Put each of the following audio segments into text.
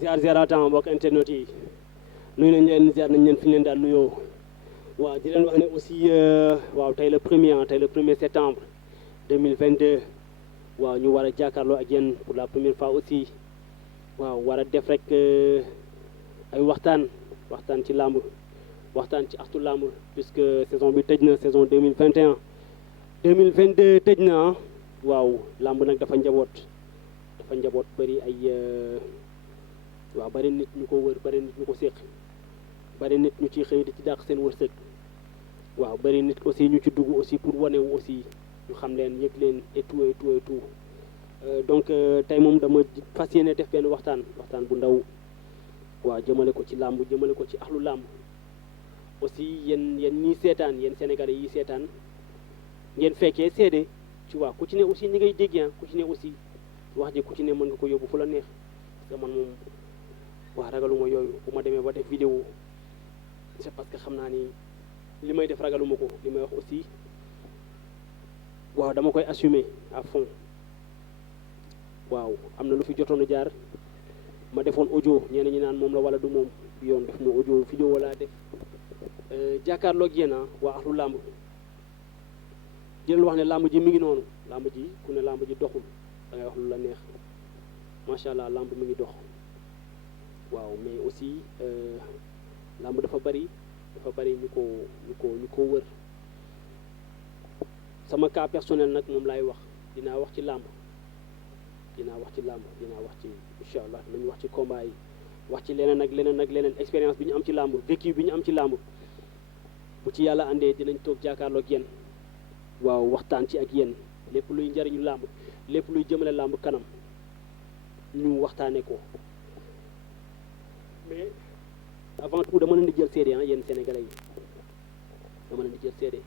ziar mbokk internet yi nuyu nañ leen ziar nañ leen fi ñu leen daal nuyoo waaw di leen wax ne aussi waaw tey le premier septembre 2022 waaw ñu war a jàkkaarloo ak yéen pour la première fois aussi waaw war a def rek ay waxtaan ci làmb waxtaan ci axtu làmb puisque saison bi tëj na saison 2021 2022 tëj na waaw làmb nag dafa njaboot bëri ay waaw bëri nit ñu ko wër bëri nit ñu ko séq bëri nit ñu ciy xëy di ci dàq seen wërsëg waaw bëri nit aussi ñu ci dugg aussi pour wane wu aussi ñu xam leen yëg leen et tout donc tey moom dama fas yéene def benn waxtaan bu ndaw waaw jëmale ko ci làmb jëmale ko ci axlu làmb aussi yéen ñii seetaan yéen sénégalais yi seetaan ngeen fekkee seede ci waa ku ci ne aussi ñi ngay dégg ku ci ne aussi wax ji ku ci ne mën nga ko yóbbu fu la neex parce que man moom waa ragaluma yooyu bu ma demee ba def vidéo c'est parce que xam naa ni li may def ragaluma ko li may wax aussi waaw dama koy assumer à fond waaw am na lu fi jotoon a jaar ma defoon audio ñeneen ñi naan moom la wala du moom bi yoon def ma audio vidéo wala def jàkkaarloog yéen waa axlu làmb jël wax ne làmb ji mi ngi noonu làmb ji ku ne làmb ji doxul da ngay wax lu la neex macha allah làmb mi ngi dox waaw mais aussi làmb dafa bari ñu ko wër sama cas personnel nag moom laay wax dinaa wax ci làmb dinaa wax ci incha allah dinañ wax ci combat yi wax ci leneen ak leneen expérience bi ñu am ci làmb vécu bi ñu am ci làmb bu ci yàlla àndee dinañ toog jàkkaarloo ak yéen waaw waxtaan ci ak yéen lépp luy njariñu làmb lépp luy jëmale làmb kanam ñu waxtaanee ko mais avant tout dama leen di jël seede yéen sénégalais yi dama leen di jël seede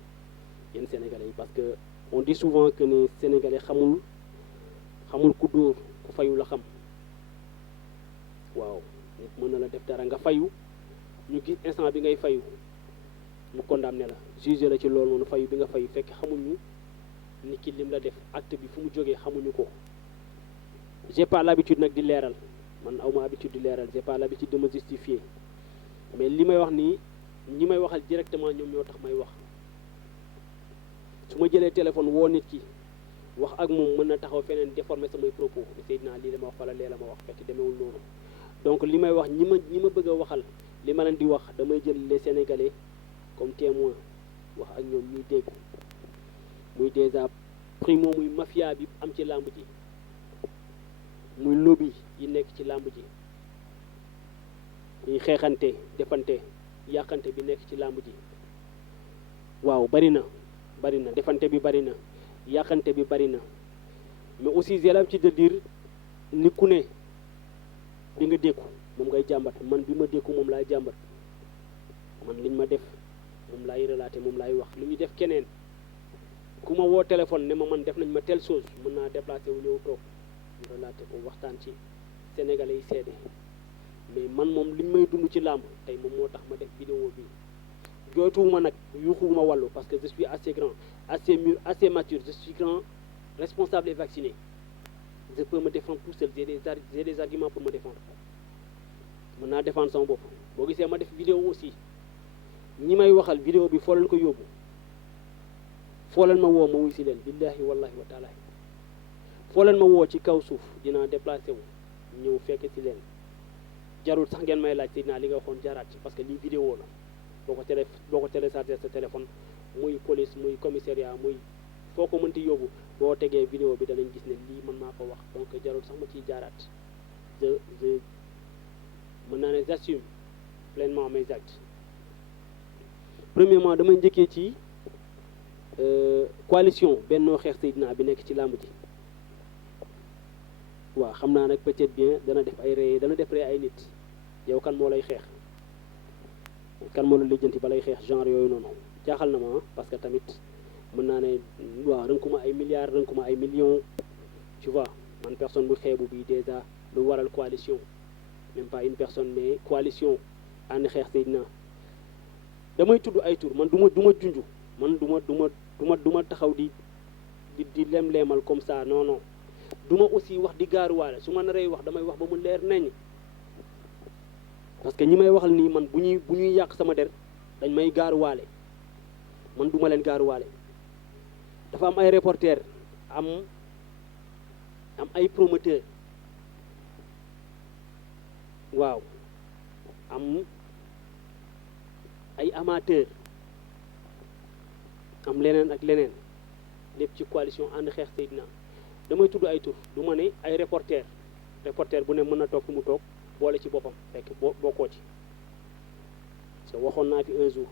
yéen sénégalais yi parce que on dit souvent que ne sénégalais xamul ku dóor ku fayu la xam waaw nit mën na la def dara nga fayu ñu gis instant bi ngay fayu mu condamné la jugé la ci loolu noonu fayu bi nga fayu fekk xamuñu nit ki lim la def acte bi fu mu jógee xamuñu ko j'ai pas l'habitude nag di leeral man awma habitude di leeral j'ai pas l'habitude de me justifier mais li may wax nii ñi may waxal directement ñoom ñoo tax may wax su ma jëlee téléphone woo nit ki wax ak moom mën na taxaw feneen déformer samay propos Seydina lii la ma wax wala lee la ma wax fekk demeewul noonu donc li may wax ñi ma bëgg a waxal li ma leen di wax damay jël les sénégalais comme témoin wax ak ñoom ñuy dégg muy déjà primo muy mafia bi am ci làmb ji muy lobby yi nekk ci làmb ji ñuy xeexante defante yàqante bi nekk ci làmb ji waaw bari na defante bi bari na yàqante bi bari na mais aussi j'ai l'habitude de dire ni ku ne bi nga dékku moom ngay jàmbat man bi ma dékku moom laay jàmbat man liñ ma def moom laay relater moom laay wax lu ñu def keneen ku ma woo téléphone ne ma man def nañ ma telle chose mën naa déplacer wu ñëw toog ñu relater ko waxtaan ci sénégalais yi seede mais man moom liñ may dund ci làmb tey moom moo tax ma def vidéo bi jooytuwuma nag yuuxuwuma wàllu parce que je suis assez grand assez mûr assez mature je suis grand responsable et vacciné je peux me défendre tout seul j'ai des arguments pour me défendre mën naa défendre sama bopp boo gisee ma def vidéo aussi ñi may waxal vidéo bi foo leen ko yóbbu foo leen ma woo ma wuy si leen billahi wallahi wa taala foo leen ma woo ci kaw suuf dinaa déplacé wu ñëw fekk si leen jarul sax ngeen may laaj si naa li nga waxoon jaraat ci parce que lii vidéo la boo ko téléchargé sa téléphone muy police muy commissariat muy foo ko mënti yóbbu boo tegee vidéo bi danañ gis ne lii mën naa ko wax donc jarul sax ma ciy jaaraat je mën naa ne j'assume pleinement mes actes premièrement damay njëkkee ci coalition Benno Xeex Seydina bi nekk ci làmb ji waaw xam naa nag peut-être bien dana def ay nit yow kan moo lay xeex kan moo la lijjanti ba lay xeex genre yooyu noonu jaaxal na ma parce que tamit mën naa ne waaw rënkuma ay milliards rënkuma ay millions tu vois man personne bu xeebu bi déjà lu waral coalition même pas une personne mais coalition ànd xeex Seydina damay tudd ay tur man du ma junju man du ma taxaw di lem-leemal comme ça non du ma aussi wax di gaaruwaale su ma naree wax damay wax ba mu leer nañ parce que ñi may waxal nii man bu ñuy yàq sama der dañ may gaaruwaale man duma leen gaaruwaale. dafa am ay reporter am ay promoteur waaw am ay amateur am leneen ak leneen lépp ci coalition ànd xeex Seydina damay tudd ay tur du ma ne ay reporter bu ne mën na toog fi mu toog boole ci boppam fekk bokkoo ci parce que waxoon naa fi un jour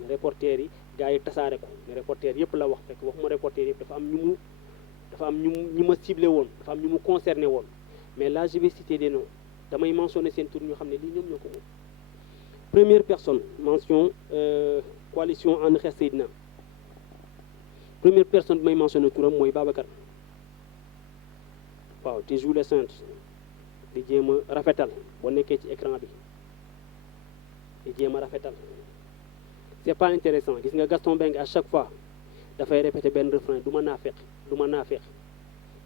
ne reporter yi gars yi tasaare ko ne reporter yëpp la wax fekk waxuma reporter yëpp dafa am ñu ma ciblé woon dafa am ñu mu concerné woon mais là je vais citer des noms damay mentionné seen tur ñu xam ne lii ñoom ñoo ko moom. Première personne mention coalition ànd xeex Seydina première personne bi may mentionné turam mooy Babacar waaw te joue les saintes di jéem a rafetal boo nekkee ci écran bi di jéem a rafetal c'est pas intéressant gis nga Gaston Mbengue à chaque fois dafay répéter benn refrain du ma naafeq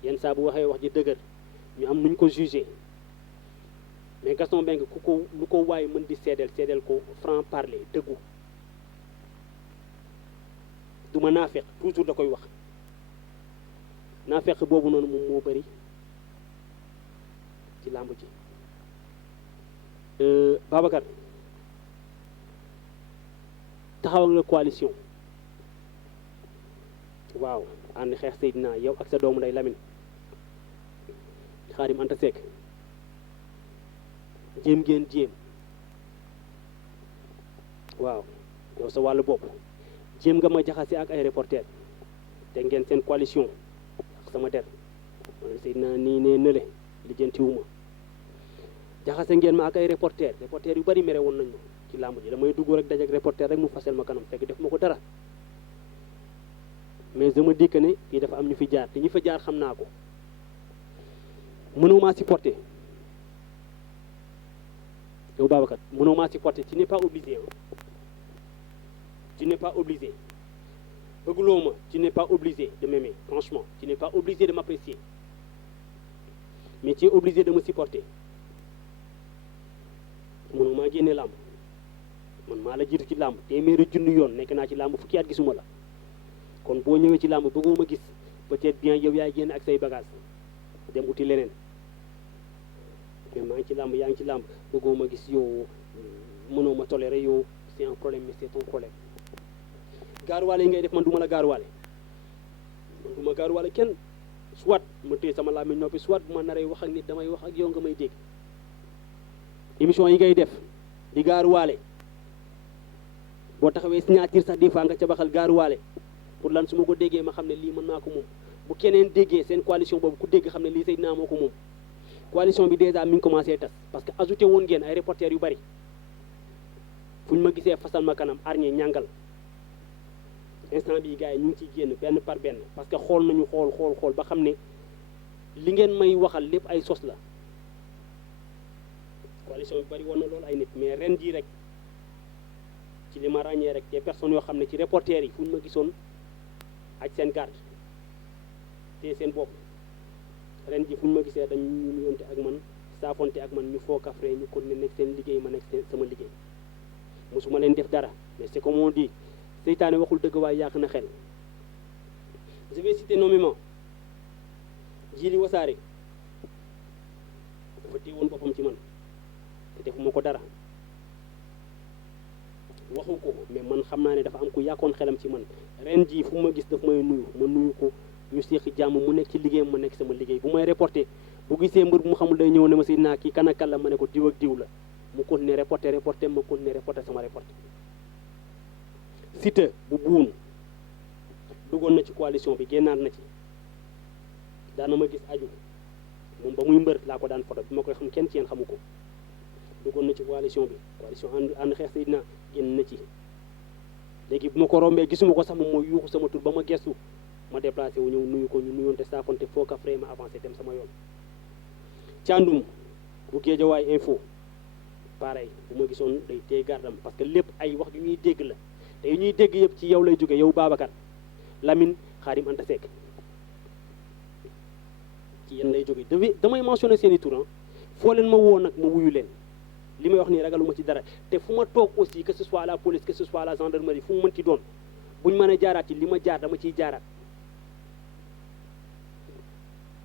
yenn saa bu waxee wax ji dëgër ñu am nuñ ko jugé mais Gaston Mbengue lu ko waaye mën di seedeel ko franc parler dëggu du ma naafeq toujours da koy wax naafeq boobu noonu moom moo bëri ci làmb ji Babacar taxawal nga coalition waaw ànd xeex Seydina yow ak sa doomu nday Lamine Xaadim Anta Seck jéem waaw yow sa wàllu bopp jéem nga ma jaxase ak ay reporter te ngeen seen coalition ak sama der man Seydina nii nee nële lijjantiwuma jaxase ngeen ma ak ay reporter yu bari mere woon nañ ma ci làmb ji damay dugg rek dajak reporter rek mu fasel ma kanam fekk def ma ko dara mais je me dis que ne fii dafa am ñu fi jaar te ñi fa jaar xam naa ko mënoo maa supporter yow Babacar mënoo maa supporter tu n'es pas obligé tu n'es pas obligé bëgguloo ma tu n'es pas obligé de m'aimer franchement tu n'es pas obligé de m'apprécier mais tu es obligé de me supporter mënoo maa génne làmb man maa la jiitu ci làmb téeméeri junni yoon nekk naa ci làmb fukki at gisuma la kon boo ñëwee ci làmb bëggoo ma gis peut-être bien yow yaay génn ak say bagage dem uti leneen mais maa ngi ci làmb yaa ngi ci làmb bëggoo ma gis yow mënoo ma tolérer yow c'est un problème mais c'est ton problème gaaruwaale yi ngay def man du ma la gaaruwaale man du ma gaaruwaale kenn soit ma téye sama làmmiñ noppi soit bu ma naree wax ak nit damay wax ak yow nga may dégg émission yi ngay def di gaaruwaale boo taxawee signature sax des fois nga ca baxal gaaruwaale pour lan su ma ko déggee ma xam ne lii mën naa ko moom bu keneen déggee seen coalition boobu ku dégg xam ne lii Seydina moo ko moom coalition bi déjà mi ngi commencé tas parce que ajouté woon ngeen ay reporters yu bari fu ñu ma gisee fasal ma kanam arñe ñàngal instant bii gars yi ñu ngi ciy génn benn par benn parce que xool nañu xool ba xam ne li ngeen may waxal lépp ay sos la coalition bi bari woon na loolu ay nit mais ren jii rek ci li ma ràññee rek des personnes yoo xam ne ci reporters yi fu ñu ma gisoon aj seen garde te seen bopp ren ji fu ñu ma gisee dañ ñu nuyonte ak man saafonte ak man ñu foo kafre ñu kon ne nekk seen liggéey ma nekk sama liggéey mosuma leen def dara mais c'est comme on dit seytaane waxul dëgg waaye yàq na xel je vais citer nommément Jili Wasaare dafa téewoon boppam ci man te defuma ko dara waxu ko mais man xam naa ne dafa am ku yàkkoon xelam ci man ren jii fu ma gis daf may nuyu ma nuyu ko ñu seeqi jàmm mu nekk ci liggéeyam ma nekk sama liggéey bu may reporté bu gisee mbër bu mu xamul day ñëw ne ma si naa kii kan ak kan la ma ne ko diw ak diw la mu continuer reporté ma continuer reporté sama reporté Siteu bu buun duggoon na ci coalition bi génnaat na ci daana ma gis aju moom ba muy mbër laa ko daan photo bi ma koy xam kenn ci yéen xamu ko duggoon na ci coalition bi coalition ànd xeex Seydina génn na ci léegi bu ma ko rombee gisuma ko sax moom mooy yuuxu sama tur ba ma gestu ma déplacé wu ñëw nuyu ko ñu nuyoonte saafonte foo ka frais ma avancé dem sama yoon càndum bu Géejawaay info pareil bu ma gisoon day téye gardam parce que lépp ay wax yu ñuy dégg la te yu ñuy dégg yëpp ci yow lay jóge yow Babacar Lamine Xaadim Anta Seck ci yéen lay jóge damay mentionné seen i tur foo leen ma woo nag ma wuyu leen li may wax nii ragaluma ci dara te fu ma toog aussi que ce soit à la police que ce soit à la gendarmerie fu mu mën ci doon buñ mën a jaaraat ci li ma jaar dama ciy jaaraat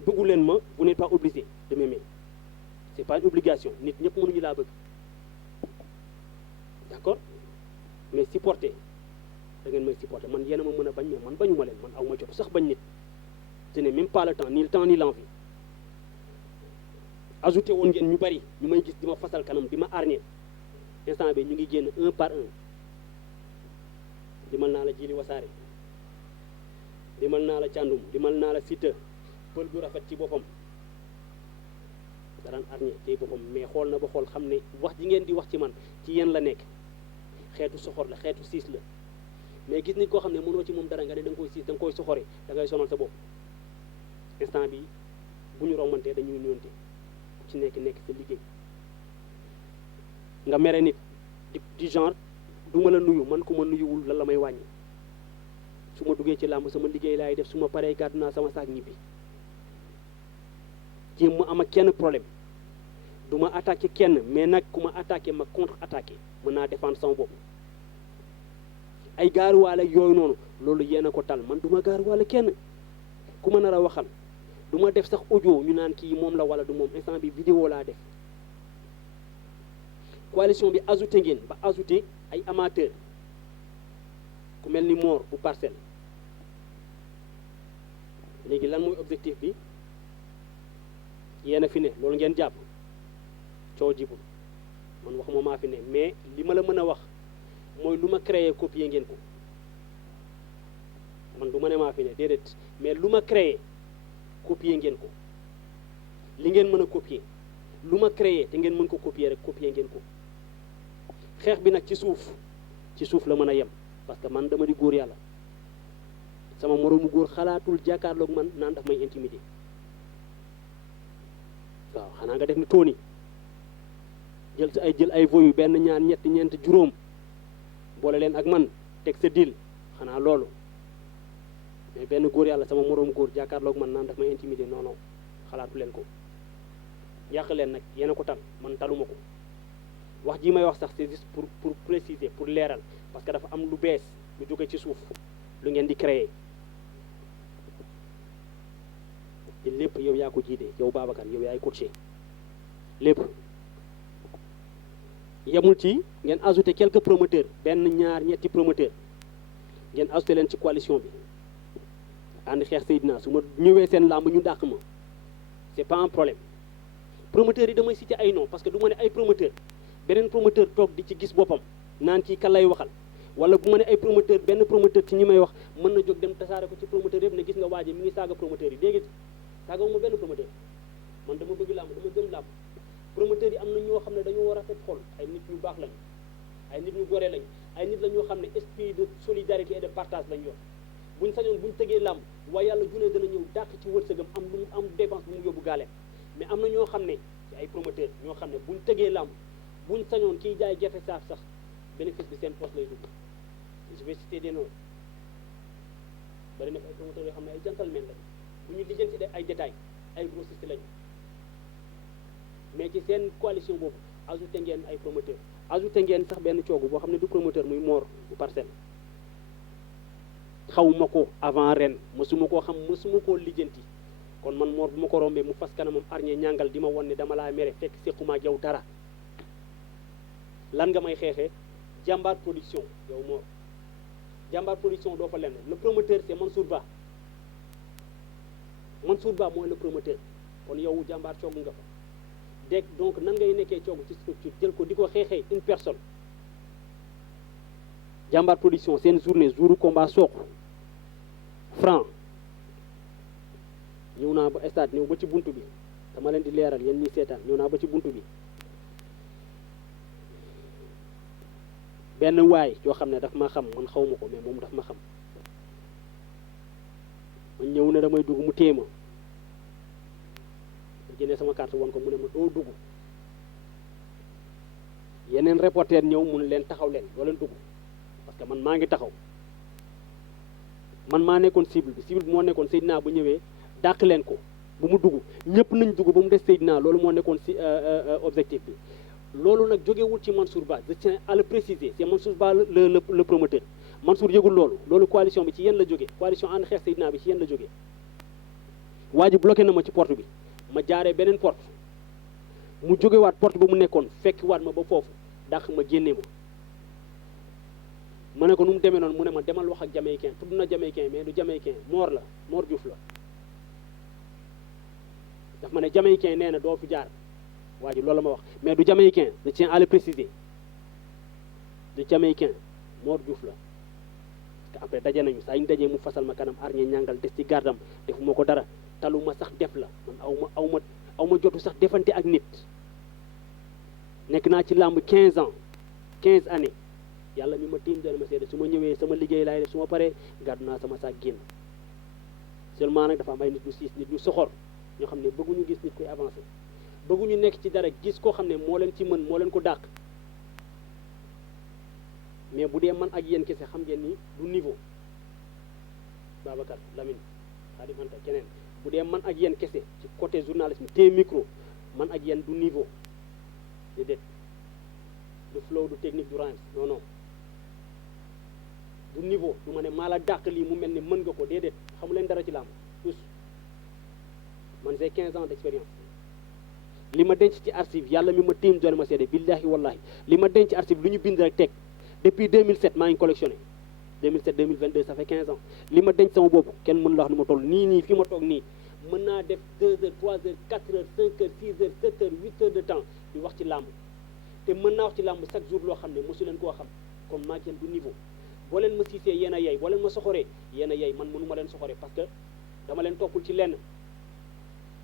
bëggu leen ma vous n'êtes pas obligé de m'aimer c'est pas une obligation nit ñëpp mënuñu laa bëgg d'accord mais supporter da ngeen may supporter man yéen a ma mën a bañ mais man bañu ma leen man aw ma jot sax bañ nit je n'ai même pas le temps ni l'envie ajouté woon ngeen ñu bari ñu may gis di ma fasal kanam di ma arñe instant bi ñu ngi génn un par un dimal naa la Jili Wasaare dimal naa la Càndum dimal naa la Siteu pël bu rafet ci boppam daraan arñe ci boppam mais xool na ba xool xam ne wax ji ngeen di wax ci man ci yéen la nekk xeetu soxor la xeetu siis la mais gis nit koo xam ne mënoo ci moom dara nga ne da nga koy siis da nga koy soxore da ngay sonal sa bopp instant bi bu ñu romantee dañuy ñëwante ku ci nekk sa liggéey nga mere nit di genre du ma la nuyu man ku ma nuyuwul lan la may wàññi su ma duggee ci làmb sama liggéey laay def su ma paree gàddu naa sama saak ñibbi jéem ma am ak kenn problème du ma attaqué kenn mais nag ku ma attaqué ma contre attaqué mën naa défendre sama bopp ay gaaruwaale yooyu noonu loolu yéen a ko tal man du ma gaaruwaale kenn ku ma nar a waxal du ma def sax audio ñu naan kii moom la wala du moom instant bi vidéo laa def coalition bi ajouté ngeen ba ajouté ay amateur ku mel ni Mor bu Parcelles léegi lan mooy objectif bi yéen a fi ne loolu ngeen jàpp coow jibul man waxuma maa fi ne mais li ma la mën a wax mooy lu ma créé copier ngeen ko man du ma ne maa fi ne déedéet mais lu ma créé copier ngeen ko li ngeen mën a copier lu ma créé te ngeen mën ko copier rek copier ngeen ko xeex bi nag ci suuf la mën a yem parce que man dama di góor yàlla sama moroomu góor xalaatul jàkkaarloog man naan daf may intimider waaw xanaa nga def ni Tony jël ay voyu benn ñaar ñetti ñeent juróom boole leen ak man teg sa dil xanaa loolu mais benn góor yàlla sama moroomu góor jàkkaarloog man naan daf may intimider non non xalaatu leen ko yàq leen nag yéen a ko tal man taluma ko wax ji may wax sax c'est juste pour préciser pour leeral parce que dafa am lu bees lu jóge ci suuf lu ngeen di créer te lépp yow yaa ko jiite yow Babacar yow yaay coaché lépp yemul ci ngeen ajouté quelques promoteurs benn ñaar ñetti promoteurs ngeen ajouté leen ci coalition bi ànd xeex Seydina su ma ñëwee seen làmb ñu dàq ma c'est pas un problème promoteurs yi damay cité ay nom parce que du ma ne ay promoteur beneen promoteur toog di ci gis boppam naan kii kan lay waxal wala bu ma ne ay promoteur benn promoteur ci ñi may wax mën na jóg dem tasaare ko ci promoteur yëpp ne gis nga waaje mi ngi saaga promoteur yi dégg saagawu ma benn promoteur man dama bëgg làmb dama gëm làmb promoteurs yi am na ñoo xam ne dañoo war a rafet xol ay nit ñu baax lañu ay nit ñu gore lañu ay nit la ñoo xam ne esprit de solidarité et de partage lañu yor buñ sañoon buñ tëgee làmb waaye yàlla junee dana ñëw dàq ci wërsëgam am lu mu am dépense bu mu yóbbu gaaleem mais am na ñoo xam ne ci ay promoteurs ñoo xam ne buñ tëgee làmb buñ sañoon kiy jaay gerte saaf sax bénéfice bi seen poche lay dugg je vais citer des noms bari na ay promoteurs yoo xam ne ay gentlemen lañu bu ñu lijjanti ay détails ay grossistes lañu mais ci seen coalition boobu ajouté ngeen ay promoteurs ajouté ngeen sax benn coogu boo xam ne du promoteur muy Mor bu Parcelles xawuma ko avant ren mësuma koo xam mësuma koo lijjanti kon man Mor bu ma ko rombee mu fas kanamam arñe ñàngal di ma won ne dama laa mere fekk séquma ak yow dara lan nga may xeexee jàmbaar production yow Mor jàmbaar production doo fa lenn le promoteur c'est Mansour Ba mooy le promoteur kon yow jàmbaar coogu nga fa dégg donc nan ngay nekkee coogu ci structure jël ko di ko xeexee une personne jàmbaar production seen journée jouru combat sook franc ñëw naa ba stade ñëw ba ci buntu bi dama leen di leeral yéen ñi seetaan ñëw naa ba ci buntu bi benn waay yoo xam ne daf ma xam man xaw ma ko mais moom daf ma xam man ñëw na damay dugg mu téye ma jëndee sama carte woon ko mu ne ma doo dugg yeneen reporter ñëw mu ne leen taxaw leen doo leen dugg parce que man maa ngi taxaw man maa nekkoon cible bi moo nekkoon Seydina bu ñëwee dàq leen ko bu mu dugg ñëpp nañ dugg ba mu des Seydina loolu moo nekkoon ci objectif bi loolu nag jógewul ci Mansour Ba je tiens à le préciser c'est Mansour Ba le promoteur Mansour yëgul loolu coalition bi ci yéen la jógee coalition ànd xeex Seydina bi ci yéen la jógee waa ji bloqué na ma ci porte bi ma jaaree beneen porte mu jógewaat porte ba mu nekkoon fekk waat ma ba foofu dàq ma génnee ma ne ko nu mu demee noonu mu ne ma demal wax ak jamaïcain tudd na jamaïcain mais du jamaïcain Mor la Mor Diouf la daf ma ne jamaïcain nee na doo fi jaar waa ji loolu la ma wax mais du jamaïcain je tiens à le préciser du jamaïcain Mor Diouf la parce que après daje nañu saa ñu dajee mu fasal ma kanam arñe ñàngal des ci gardam defuma ko dara talu ma sax def la man aw ma jotu sax defante ak nit nekk naa ci làmb 15 ans 15 années yàlla mi ma tiim doon ma seede su ma ñëwee sama liggéey laay def su ma paree gàddu naa sama saak génn seulement nag dafa am ay nit ñu siis nit ñu soxor ñoo xam ne bëgguñu gis nit koy avancé bëgguñu nekk ci dara gis koo xam ne moo leen ci mën moo leen ko dàq mais bu dee man ak yéen kese xam ngeen ni du niveau Babacar Lamine Khadim Anta keneen bu dee man ak yéen kese ci côté journalisme te micro man ak yéen du niveau déedéet du flow du technique du rhyme non non du niveau du ma ne maa la dàq lii mu mel ne mën nga ko déedéet xamu leen dara ci làmb tous man j'ai 15 ans d'expérience li ma denc ci archive yàlla mi ma tiim doon ma seede billahi wallahi li ma denc ci archive lu ñu bind rek teg depuis 2007 maa ngi collectionné 2007 2022 ça fait 15 ans li ma denc sama bopp kenn mën la wax ni ma toll nii fi ma toog nii mën naa def 2 heures 3 heures 4 heures 5 heures 6 heures 7 heures 8 heures de temps di wax ci làmb te mën naa wax ci làmb chaque jour loo xam ne mosu leen koo xam kon maa ngi du niveau boo leen ma siisee yéen a yey boo leen ma soxoree yéen a yey man mënu ma leen soxoree parce que dama leen toppul ci lenn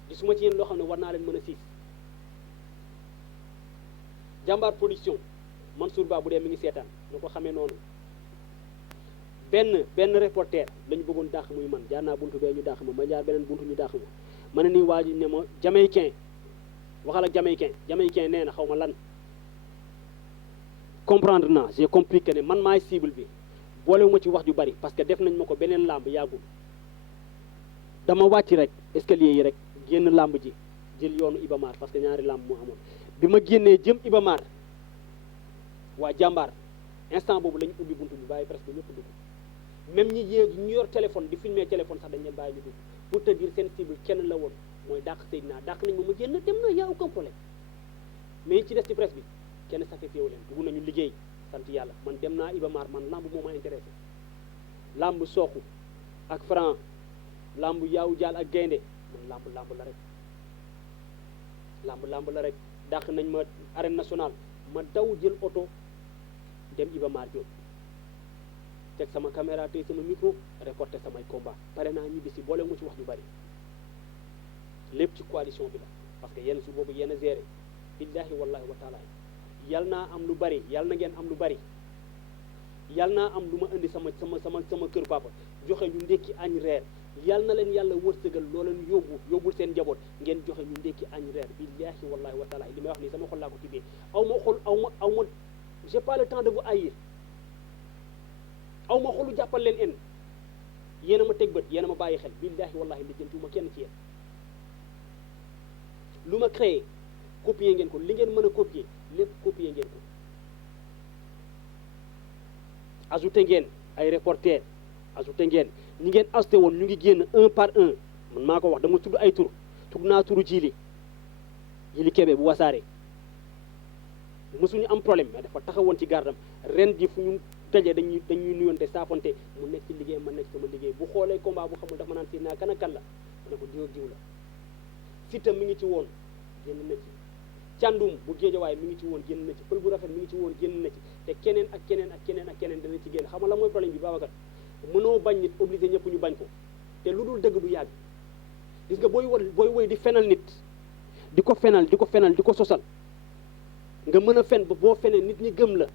gisuma ci yéen loo xam ne war naa leen mën a siis jàmbaar production Mansour Ba bu dee mi ngi seetaan na ko xamee noonu benn reporter lañu bëggoon dàq muy man jaar naa buntu bee ñu dàq ma jaar beneen buntu ñu dàq ma ne nii waa ji ne ma jamaïcain waxal ak jamaïcain nee na xaw ma lan comprendre naa j'ai compris que ne man maay cible bi boolewuma ci wax ju bari parce que def nañ ma ko beneen làmb yàggul dama wàcc rek escalier yi rek génn làmb ji jël yoonu Ibamar parce que ñaari làmb moo amoon bi ma génnee jëm Ibamar waa jàmbaar instant boobu lañu ubbi buntu bi bàyyi presque ñëpp dugg même ñi yéeg ñu yor téléphone di filmer téléphone sax dañ leen bàyyi ñu dugg pour te dire seen cible kenn la woon mooy dàq Seydina dàq nañ ma génn dem na y a aucun problème mais ci des ci presse bi kenn sacrifié wu leen dugg nañu liggéey sant yàlla man dem naa Ibamar man lamb moo ma intéressé lamb Sokh ak Franc lamb Yaawu Jaal ak Gaynde man lamb la rek lamb la rek dàq nañ ma arène nationale ma daw jël oto dem Ibamar Diop teg sama caméra tey sama micro reporté samay combat pare naa ñibbi si boole mu ci wax ju bari lépp ci coalition bi la parce que yéen su boobu yéen a géré billahi wallahi wa taala yal naa am lu bari yal na ngeen am lu bari yal naa am lu ma indi sama kër papa joxe ñu ndékki añ reer yal na leen yàlla wërsëgal loo leen yóbbul seen njaboot ngeen joxe ñu ndékki añ reer billahi wallahi wa taala li may wax nii sama xol laa ko tibbee aw ma j'ai pas le temps de vous haïr aw ma xolu jàppal leen en yéen a ma teg bët yéen a ma bàyyi xel billahi wallahi lijjantiwuma kenn ci yéen lu ma créé copier ngeen ko li ngeen mën a copier lépp copier ngeen ko ajouté ngeen ay reporter ajouté ngeen ñi ngeen ajouté woon ñu ngi génn un par un man maa ko wax dama tudd ay tur tudd naa turu Jili Kebe bu Wasaare mësuñu am problème mais dafa taxawoon ci gardam ren ji fu ñu tëjee dañuy nuyonte saafonte mu nekk ci liggéey man nekk sama liggéey bu xoolee combat bu xamul dafa naan si naa kan ak kan la ma ne ko jiw la Siteu mi ngi ci woon génn na ci càndum bu géejawaay mi ngi ci woon génn na ci pël bu rafet mi ngi ci woon génn na ci te keneen ak keneen dana ci génn xam nga la mooy problème bi Babacar mënoo bañ nit obligé ñëpp ñu bañ ko te lu dul dëgg du yàgg gis nga booy woy di fenal nit di ko fenal di ko sosal nga mën a fen ba boo fenee nit ñi gëm la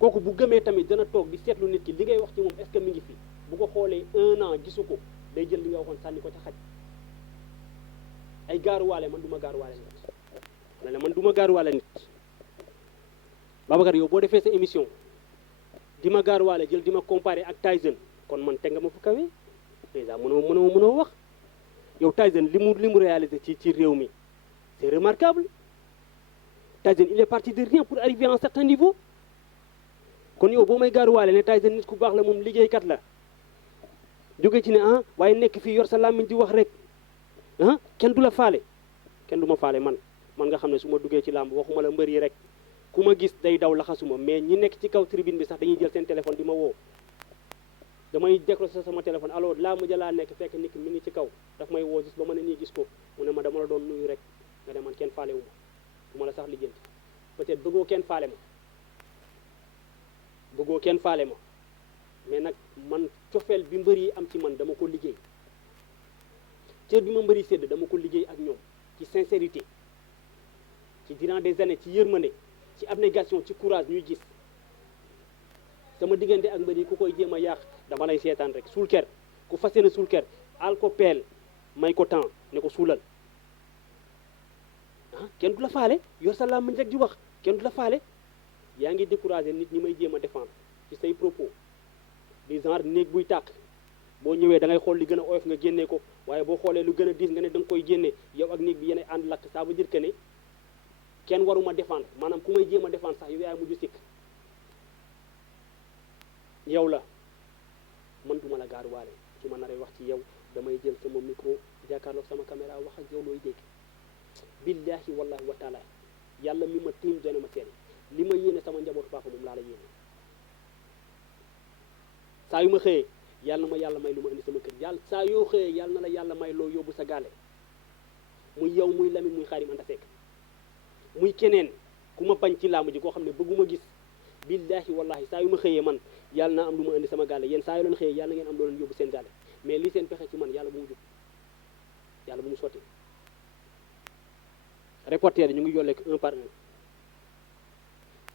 kooku bu gëmee tamit dana toog di seetlu nit ki li ngay wax ci moom est-ce que mi ngi fi bu ko xoolee 1 an gisu ko day jël li nga waxoon sànni ko ca xaj ay gaaruwaale man du ma gaaruwaale nit man du ma gaaruwaale nit Babacar yow boo defee sa émission di ma gaaruwaale jël di ma comparer ak Tyson kon man teg nga ma fu kawe déjà mënoo wax yow Tyson li mu réalisé ci réew mi c'est remarquable Tyson il est parti de rien pour arriver à un certain niveau kon yow boo may gaaruwaale ne Tyson nit ku baax la moom liggéeykat la jóge ci ne ah waaye nekk fii yor sa làmmiñ di wax rek ah kenn du la faale kenn du ma faale man nga xam ne su ma duggee ci làmb waxuma la mbër yi rek ku ma gis day daw laxasuma mais ñi nekk ci kaw tribune bi sax dañuy jël seen téléphone di ma woo damay décrocher sama téléphone alors làmb ja laa nekk fekk nit mi ngi ci kaw daf may woo gis ba ma ne nii gis ko mu ne ma dama la doon nuyu rek nga ne man kenn faale wu ma du ma la sax lijjanti peut-être bëggoo kenn faale ma mais nag man cofeel bi mbër yi am ci man dama ko liggéey cër bi ma mbër yi sédd dama ko liggéey ak ñoom ci sincérité ci durant des années ci yërmande ci abnégation ci courage ñuy gis sama diggante ak mbër yi ku koy jéem a yàq dama lay seetaan rek suul ker ku fas yéene suul ker al ko peel may ko temps ne ko suulal ah kenn du la faale yor sa làmmiñ rek di wax kenn du la faale yaa ngi découragé nit ñi may jéem a défendre ci say propos du genre néeg buy tàkk boo ñëwee da ngay xool li gën a oyof nga génnee ko waaye boo xoolee lu gën a diis nga ne da nga koy génne yow ak néeg bi yéen ànd lakk ça veut dire que ne kenn waruma défendre maanaam ku may jéem a défendre sax yow yaay mujj sikk yow la man duma la gaaruwaale su ma naree wax ci yow damay jël sama micro jàkkaarloog sama caméra wax ak yow looy dégg billahi wallahi wa taala yàlla mi ma tiim doone ma seede li ma yéene sama njabootu papa moom laa la yéene saa yu ma xëyee yàlla na ma yàlla may lu ma indi sama kër yàlla saa yoo xëyee yàlla na la yàlla may loo yóbbu sa gaale muy yow muy Lamine muy Xaadim Anta Seck muy keneen ku ma bañ ci làmb ji koo xam ne bëgguma gis billahi wallahi saa yu ma xëyee man yàlla naa am lu ma indi sama gaale yéen saa yu leen xëyee yàlla ngeen am loo leen yóbbu seen gaale mais lii seen pexe ci man yàlla bu mu jub yàlla bu mu sotti reporter yi ñu ngi yolleek un par un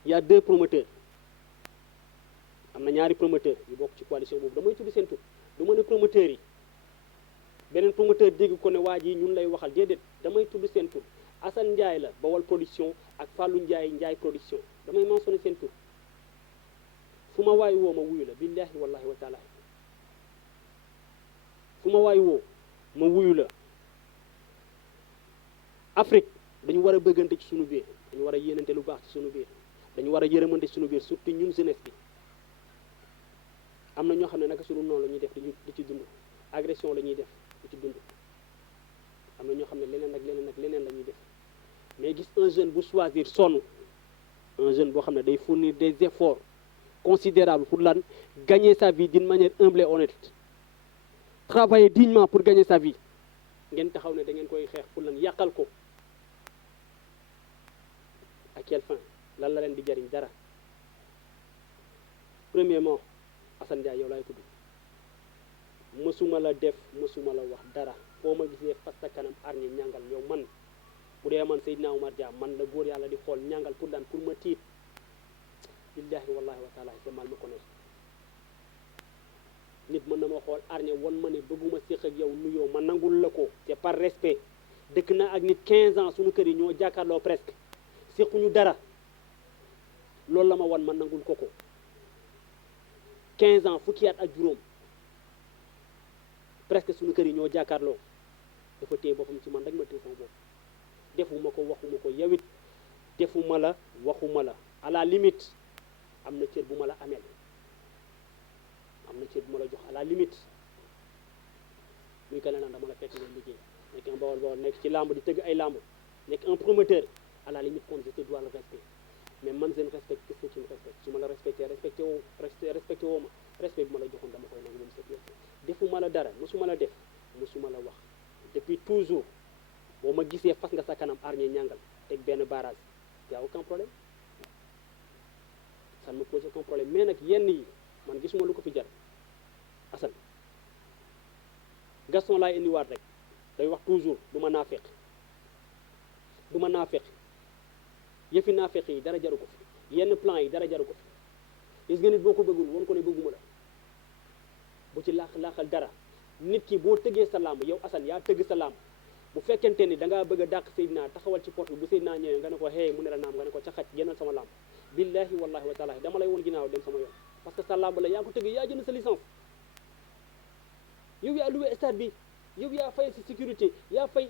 il y a 2 promoteurs am na ñaari promoteur yu bokk ci coalition boobu damay tudd seen tur du ma ne promoteurs yi beneen promoteur dégg ko ne waa ji ñun lay waxal déedéet damay tudd seen tur Assane Ndiaye la Bawal production ak Fallou Ndiaye production damay mentionné seen tur fu ma waay woo ma wuyu la billahi wallahi wa taala fu ma waay woo ma wuyu la Afrique dañu war a bëggante ci sunu biir dañu war a yéenante lu baax ci sunu biir dañu war a yërëmante ci sunu biir surtout ñun jeunesse bi am na ñoo xam ne naka sunu noonu la ñuy def di ci dund agression la ñuy def di ci dund am na ñoo xam ne leneen ak leneen la ñuy def mais gis un jeune bu choisir sonn un jeune boo xam ne day fournir des efforts considérables pour lan gagner sa vie d'une manière humble et honnête travailler dignement pour gagner sa vie ngeen taxaw ne da ngeen koy xeex pour lan yàqal ko à quelle fin lan la leen di jariñ dara premièrement Assane Ndiaye yow laay tudd mësuma la def mësuma la wax dara foo ma gisee fas sa kanam arñi ñàngal yow man bu dee man Seydina Oumar Dia man la góor yàlla di xool ñàngal pour lan pour ma tiit billahi wallahi wa taala c'est mal me connaître nit mën na ma xool arñe won ma ne bëgguma séq ak yow nuyoo ma nangul la ko c'est par respect dëkk na ak nit 15 ans suñu kër yi ñoo jàkkaarloo presque séquñu dara loolu la ma wan ma nangul ko 15 ans fukki at ak juróom presque suñu kër yi ñoo jàkkaarloo dafa téye boppam ci man rek ma téye sama bopp defuma ko waxuma ko yawit defuma la waxuma la à la limite am na cër bu ma la amel am na cër bu ma la jox à la limite muy que ne nag dama la fekk nga liggéey nekk un bawol nekk ci làmb di tëgg ay làmb nekk un promoteur à la limite kon je te dois le respect mais man je ne respecte que ce qui me respecte su ma la respecté respecté woo ma respect bi ma la joxoon dama koy nangu moom sa biir defuma la dara mosuma la def mosuma la wax depuis toujours boo ma gisee fas nga sa kanam arñe ñàngal teg benn barrage y a aucun problème ça ne me pose aucun problème mais nag yenn yi man gisuma lu ko fi jar Assane Gaston laay indiwaat rek day wax toujours du ma naafeq yëfi naafeq yi dara jaru ko fi yenn plan yi dara jaru ko fi gis nga nit boo ko bëggul woon ko ne bëgguma la bu ci laaxal dara nit ki boo tëggee sa làmb yow Assane yaa tëgg sa làmb bu fekkente ni da ngaa bëgg a dàq Seydina taxawal ci porte bi bu Seydina ñëwee nga ne ko hey mu ne la naam nga ne ko ca xaj génnal sama làmb billahi wallahi wa taala dama lay woon ginnaaw dem sama yoon parce que sa làmb la yaa ko tëgg yaa jënd sa licence yow yaa loué stade bi yow yaa fay sa sécurité yaa fay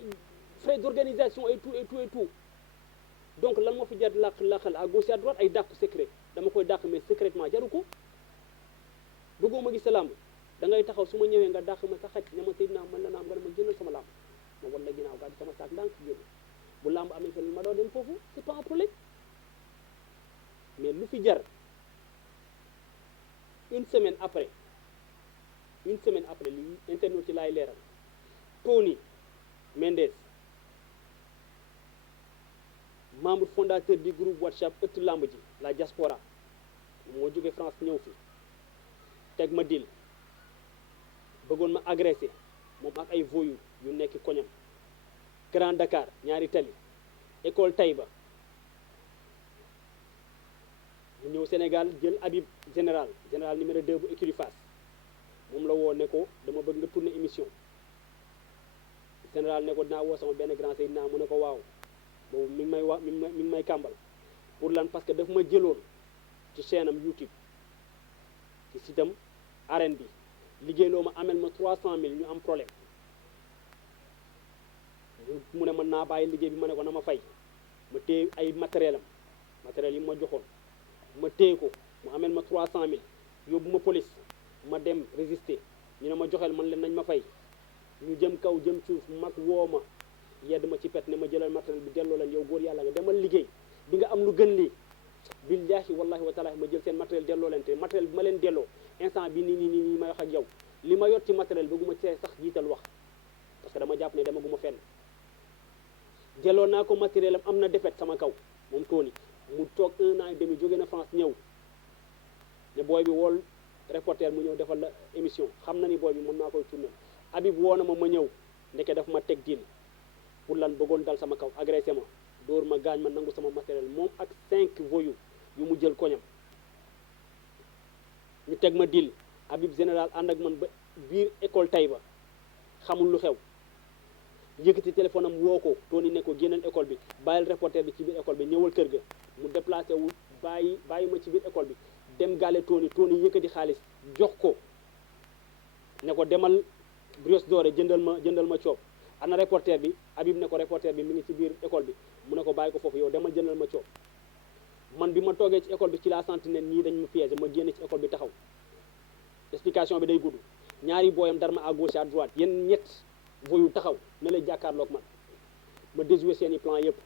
frais d'organisation et tout donc lan moo fi jar làqal à gauche à droite ay dàqu secret dama koy dàq mais secrètement jaru ko bëggoo ma gis sa làmb da ngay taxaw su ma ñëwee nga dàq ma sa xaj ne ma Seydina man la naam nga ne ma génnal sama làmb ma wan la ginnaaw gàddu sama saak ndànk génn bu làmb amee fenn ma doo dem foofu c'est pas un problème mais lu fi jar une semaine après li internet ci laay leeral Tony Mendes membre fondateur du groupe WhatsApp ëttu làmb ji la diaspora moo jóge France ñëw fi teg ma dil bëggoon ma agressé moom ak ay voyous yu nekk koñam Grand Dakar ñaari tali école Taïba mu ñëw Sénégal jël Habib général numéro 2 bu écurie Fass moom la woo ne ko dama bëgg nga tourner émission général ne ko dinaa woo sama benn grand Seydina mu ne ko waaw boobu mi ngi may wax mi ngi may kàmbal pour lan parce que daf ma jëloon ci chaîne am YouTube ci sitam arène bi liggéeyloo ma amel ma 300 000 ñu am problème mu ne mën naa bàyyi liggéey bi ma ne ko na ma fay ma téye ay matériel yi ma joxoon ma téye ko mu amel ma 300 000 yóbbu ma police ma dem résister ñu ne ma joxeel man leen nañ ma fay ñu jëm kaw jëm suuf mag woo ma yedd ma ci pet ne ma jëlal matériel bi delloo leen yow góor yàlla nga demal liggéey di nga am lu gën lii billahi wallahi wa taala ma jël seen matériel delloo leen te matériel bi ma leen delloo instant bi nii may wax ak yow li ma yot ci matériel bëgguma see sax jiital wax parce que dama jàpp ne dama guma fenn delloo naa ko matériel am na défaite sama kaw moom Tony mu toog 1 an et demi jóge na France ñëw ne booy bi wool reporter mu ñëw defal la émission xam na ni booy bi mën naa koy tourner Habib woo na ma ñëw ndeke daf ma teg diin pour lan bëggoon dal sama kaw agressé ma dóor ma gaañ ma nangu sama matériel moom ak 5 voyous yu mu jël koñam ñu teg ma dil Habib général ànd ak man ba biir école Taïba xamul lu xew yëkkati téléphone am woo ko Tony ne ko génnal école bi bàyyil reporter bi ci biir école bi ñëwal kër ga mu déplacé wu bàyyi ma ci biir école bi dem gaale Tony yëkkati xaalis jox ko ne ko demal Brioche Dorée jëndal ma coob ana reporter bi Habib ne ko reporter bi mi ngi ci biir école bi mu ne ko bàyyi ko foofu yow demal jëndal ma coob man bi ma toogee ci école bi ci laa senti ne nii dañ ma piégé ma génn ci école bi taxaw explication bi day gudd ñaari booyam dar ma à gauche à droite yéen ñett voyu taxaw ne lay jàkkaarloog man ma déjoué seeni plan yëpp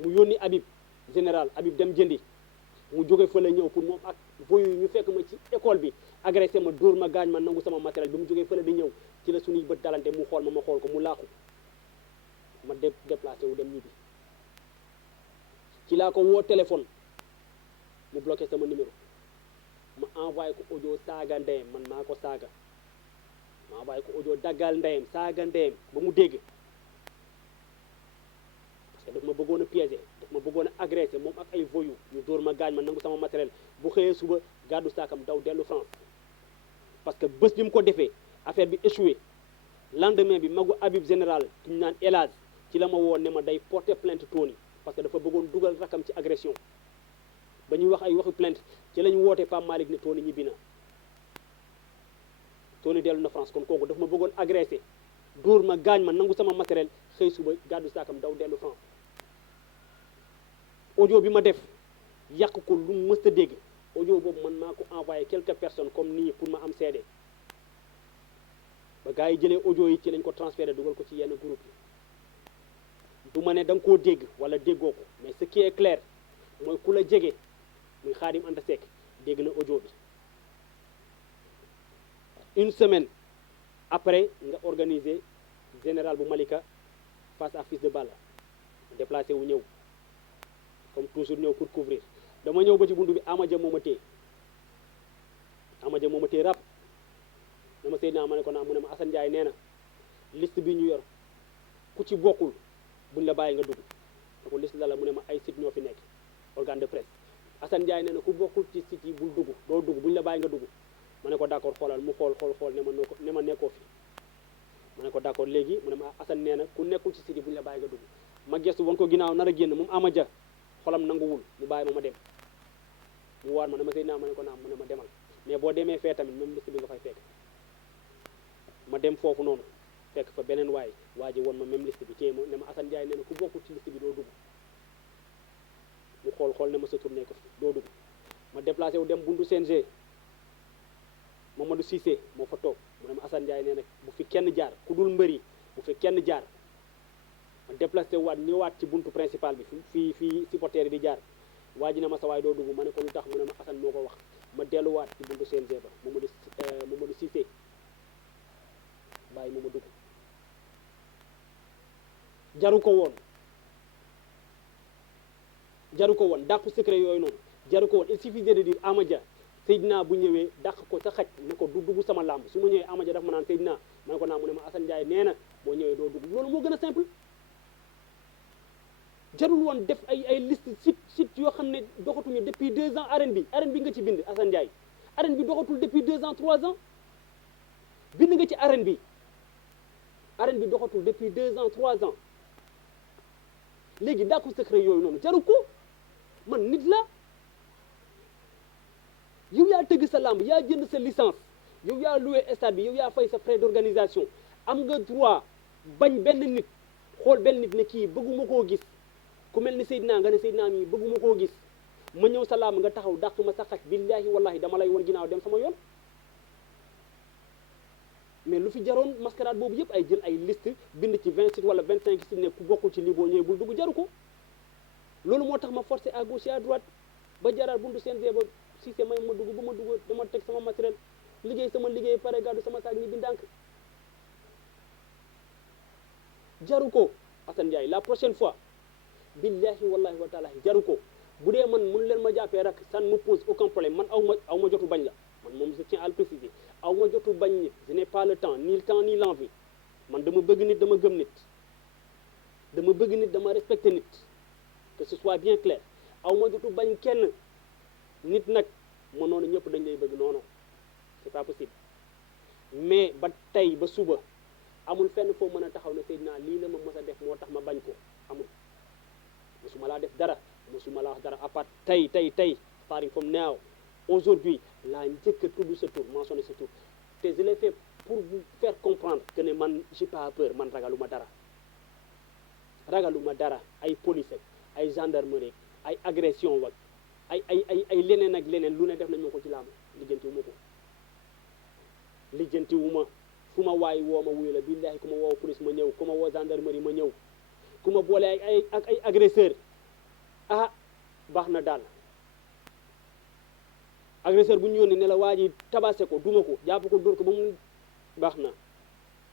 mu yónni Habib général Habib dem jëndi mu jóge fa la ñëw pour moom ak voyu ñu fekk ma ci école bi agressé ma dóor ma gaañ ma nangu sama matériel bi mu jógee fële di ñëw ci la suñuy bët dalante mu xool ma xool ko mu laaxu ma déplacé wu dem ñibbi ci laa ko woo téléphone mu bloqué sama numéro ma envoyé ko audio saaga ndeyam man maa ko saaga ma envoyé ko audio daggal ndeyam saaga ndeyam ba mu dégg parce que daf ma bëggoon a piégé daf ma bëggoon a agressé moom ak ay voyous ñu dóor ma gaañ ma nangu sama matériel bu xëyee suba gàddu saakam daw dellu France parce que bés bi mu ko defee affaire bi échoué lendemain bi magu Habib général ki ñu naan Elage ci la ma woon ne ma day porter plainte Tony parce que dafa bëggoon dugal rakam ci agression ba ñuy wax ay waxu plainte ci la ñu woote Pape Malick ne Tony ñibbi na Tony dellu na France kon kooku dafa ma bëggoon agressé dóor ma gaañ ma nangu sama matériel xëy suba gàddu saakam daw dellu France audio bi ma def yàq ko lu mu mës a dégg audio boobu man maa ko envoyé quelques personnes comme nii pour ma am seede ba gars yi jëlee audio yi ci lañ ko transféré dugal ko ci yenn groupe yi du ma ne da nga koo dégg wala déggoo ko mais ce qui est clair mooy ku la jege muy Khadim Anta Seck dégg na audio bi une semaine après nga organiser général bu Malika face à Fils de Balla déplacé wu ñëw comme toujours ñëw pour couvrir dama ñëw ba ci buntu bi Amadia moo ma téye rap dama Seydina ma ne ko naa mu ne ma Assane Ndiaye nee na liste bi ñu yor ku ci bokkul buñ la bàyyi nga dugg ne ko liste la mu ne ma ay site ñoo fi nekk organe de presse Assane Ndiaye nee na ku bokkul ci site yi bul dugg doo dugg buñ la bàyyi nga dugg ma ne ko d'accord xoolal mu xool ne ma nekkoo fi ma ne ko d'accord léegi mu ne ma Assane nee na ku nekkul ci site yi buñ la bàyyi nga dugg ma gestu woon ko ginnaaw nar a génn moom Amadia xolam nanguwul mu bàyyi ma dem mu waar ma ne ma Seydina ma ne ko naam mu ne ma demal mais boo demee fee tamit même liste bi nga fay fekk ma dem foofu noonu fekk fa beneen waa ji won ma même liste bi téye ma ne ma Assane Ndiaye nee na ku bokkul ci liste bi doo dugg mu xool ne ma sa tur ne ko fi doo dugg ma déplacé wu dem buntu CNG Mamadou Cissé moo fa toog mu ne ma Assane Ndiaye nee na bu fi kenn jaar ku dul mbëri bu fi kenn jaar ma déplacé waat ñëwaat ci buntu principal bi fii supporter yi di jaar waa ji ne ma sa waay doo dugg ma ne ko lu tax mu ne ma Assane moo ko wax ma delluwaat ci buntu CNG ba Mamadou Cissé bàyyi ma dugg jaru ko woon dàqu secret yooyu noonu jaru ko woon il suffisait de dire Amadia Seydina bu ñëwee dàq ko sa xaj ne ko du dugg sama làmb su ma ñëwee Amadia daf ma naan Seydina ma ne ko naa mu ne ma Assane Ndiaye nee na boo ñëwee doo dugg loolu moo gën a simple jarul woon def ay liste site yoo xam ne doxatuñu depuis 2 ans arène bi nga ci bind Assane Ndiaye arène bi doxatul depuis 2 ans 3 ans bind nga ci arène bi doxatul depuis 2 ans 3 ans léegi dàqu secret yooyu noonu jaru ko man nit la yow yaa tëgg sa lamb yaa jënd sa licence yow yaa loué stade bi yow yaa fay sa frais d'organisation am nga droit bañ benn nit xool benn nit ne kii bëgguma koo gis ku mel ni Seydina nga ne Seydina mii bëgguma koo gis ma ñëw sa lamb nga taxaw dàq ma sa xaj billahi wallahi dama lay won ginnaaw dem sama yoon mais lu fi jaroon mascarade boobu yëpp ay jël ay liste bind ci 20 sites wala 25 sites ne ku bokkul ci lii boo ñëwee bul dugg jaru ko loolu moo tax ma forcé à gauche et à droite ba jaraat buntu CNG ba si c'est may ma dugg ba ma dugg dama teg sama matériel liggéey sama liggéey pare gàddu sama saag ñi bi ndànk jaru ko Assane Ndiaye la prochaine fois billahi wallahi wa taala jaru ko bu dee man mënu leen ma jàppee rek ça ne me pose aucun problème man aw ma jotu bañ la man moom je tiens à le préciser aw ma jotu bañ nit je n'ai pas le temps ni l'envie man dama bëgg nit dama gëm nit dama respecté nit que ce soit bien clair aw ma jotu bañ kenn nit nag ma noonu ñëpp dañ lay bëgg non c'est pas possible mais ba tey ba suba amul fenn foo mën a taxaw ne Seydina lii la ma mës a def moo tax ma bañ ko amul mosuma laa def dara mosuma laa wax dara à part tey starting from now aujourd'hui laa njëkk a tudd sa tur mentionné sa tur te je l'ai fait pour vous faire comprendre que ne man j'ai pas peur man ragaluma dara ay police ay gendarmerie ay agression wak ay leneen ak leneen lu ne def nañ ma ko ci làmb lijjantiwu ma fu ma waay woo ma wuyu la billahi ku ma woo police ma ñëw ku ma woo gendarmerie ma ñëw ku ma boole ay agresseur baax na daal agresseur bu ñu yónnee ne la waa ji tabassé ko duma ko jàpp ko dóor ko ba mu baax na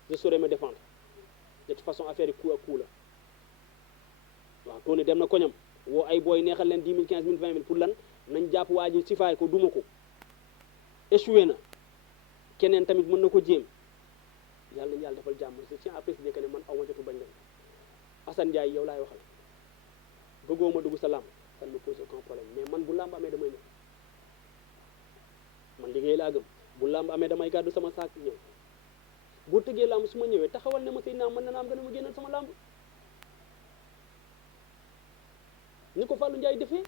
je saurai me défendre de toute façon affaire yi coup à coup la waaw tooni dem na koñam woo ay booy neexal leen 10 000 15 000 20 000 pour lan nañ jàpp waa ji sifaay ko duma ko échoué na keneen tamit mën na ko jéem yàlla nañu yàlla defal jàmm je tiens à préciser que ne man aw ma jotu bañ la Assane Ndiaye yow laay waxal bëggoo ma dugg sa làmb ça ne me pose aucun problème mais man bu làmb amee damay ñëw man liggéey laa gëm bu làmb amee damay gàddu sama saak ñëw boo tëggee làmb su ma ñëwee taxawal ne ma Seydina mën na naam nga ne ma génnal sama làmb ni ko Fallou Ndiaye defee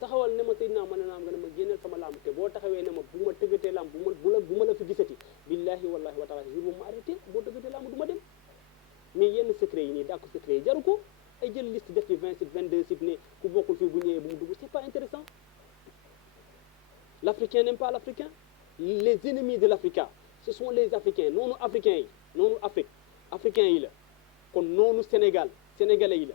taxawal ne ma Seydina mën na naam nga ne ma génneel sama làmb te boo taxawee ne ma bu ma tëggatee làmb bu ma la fi gisati billahi wallahi wa taala jour bu ma arrêté boo tëggatee làmb du ma dem mais yenn secret yi nii dàkku secret yi jaru ko ay jël liste def ci 20 sites 22 sites ne ku bokkul fii bu ñëwee bu mu dugg c'est pas intéressant l'Africain n'aime pas l'Africain les ennemis de l'Africa ce sont les Africains noonu africains yi noonu africains yi la kon noonu sénégalais yi la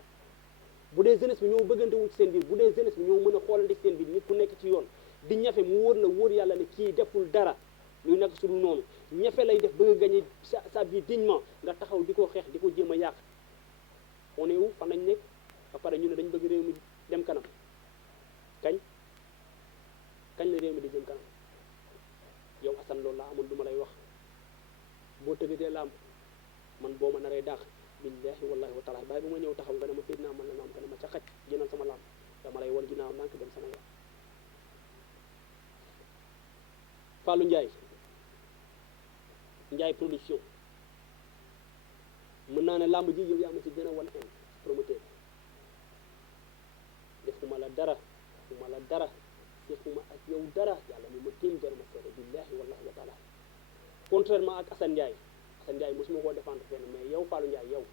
bu dee jeunesse bi ñoo bëggante wu ci seen biir bu dee jeunesse bi ñoo mën a xoolante ci seen biir nit ku nekk ci yoon di ñafe mu wóor la wóor yàlla ne kii deful dara luy nekk su dul noonu ñafe lay def bëgg a gagner sa vie dignement nga taxaw di ko xeex di ko jéem a yàq on est où fan lañ nekk ba pare ñu ne dañ bëgg réew mi dem kanam kañ la réew mi di jëm kanam yow Assane loolu laa amoon du ma lay wax boo tëggatee làmb man boo ma naree daax billahi wallahi wa taala bàyyi bu ma ñëw taxaw nga ne ma Seydina man la naam nga ne ma ca xaj génnal sama làmb dama lay wan ginnaaw ndànk dem sama yoon Fallou Ndiaye production mën naa ne làmb ji yow yaa ma ci gën a wan en promoteur defuma la dara defuma ak yow dara yàlla mi ma tiim dara ma seede billahi wallahi wa taala contrairement ak Assane Ndiaye mosuma koo défendre fenn, mais yow Fallou Ndiaye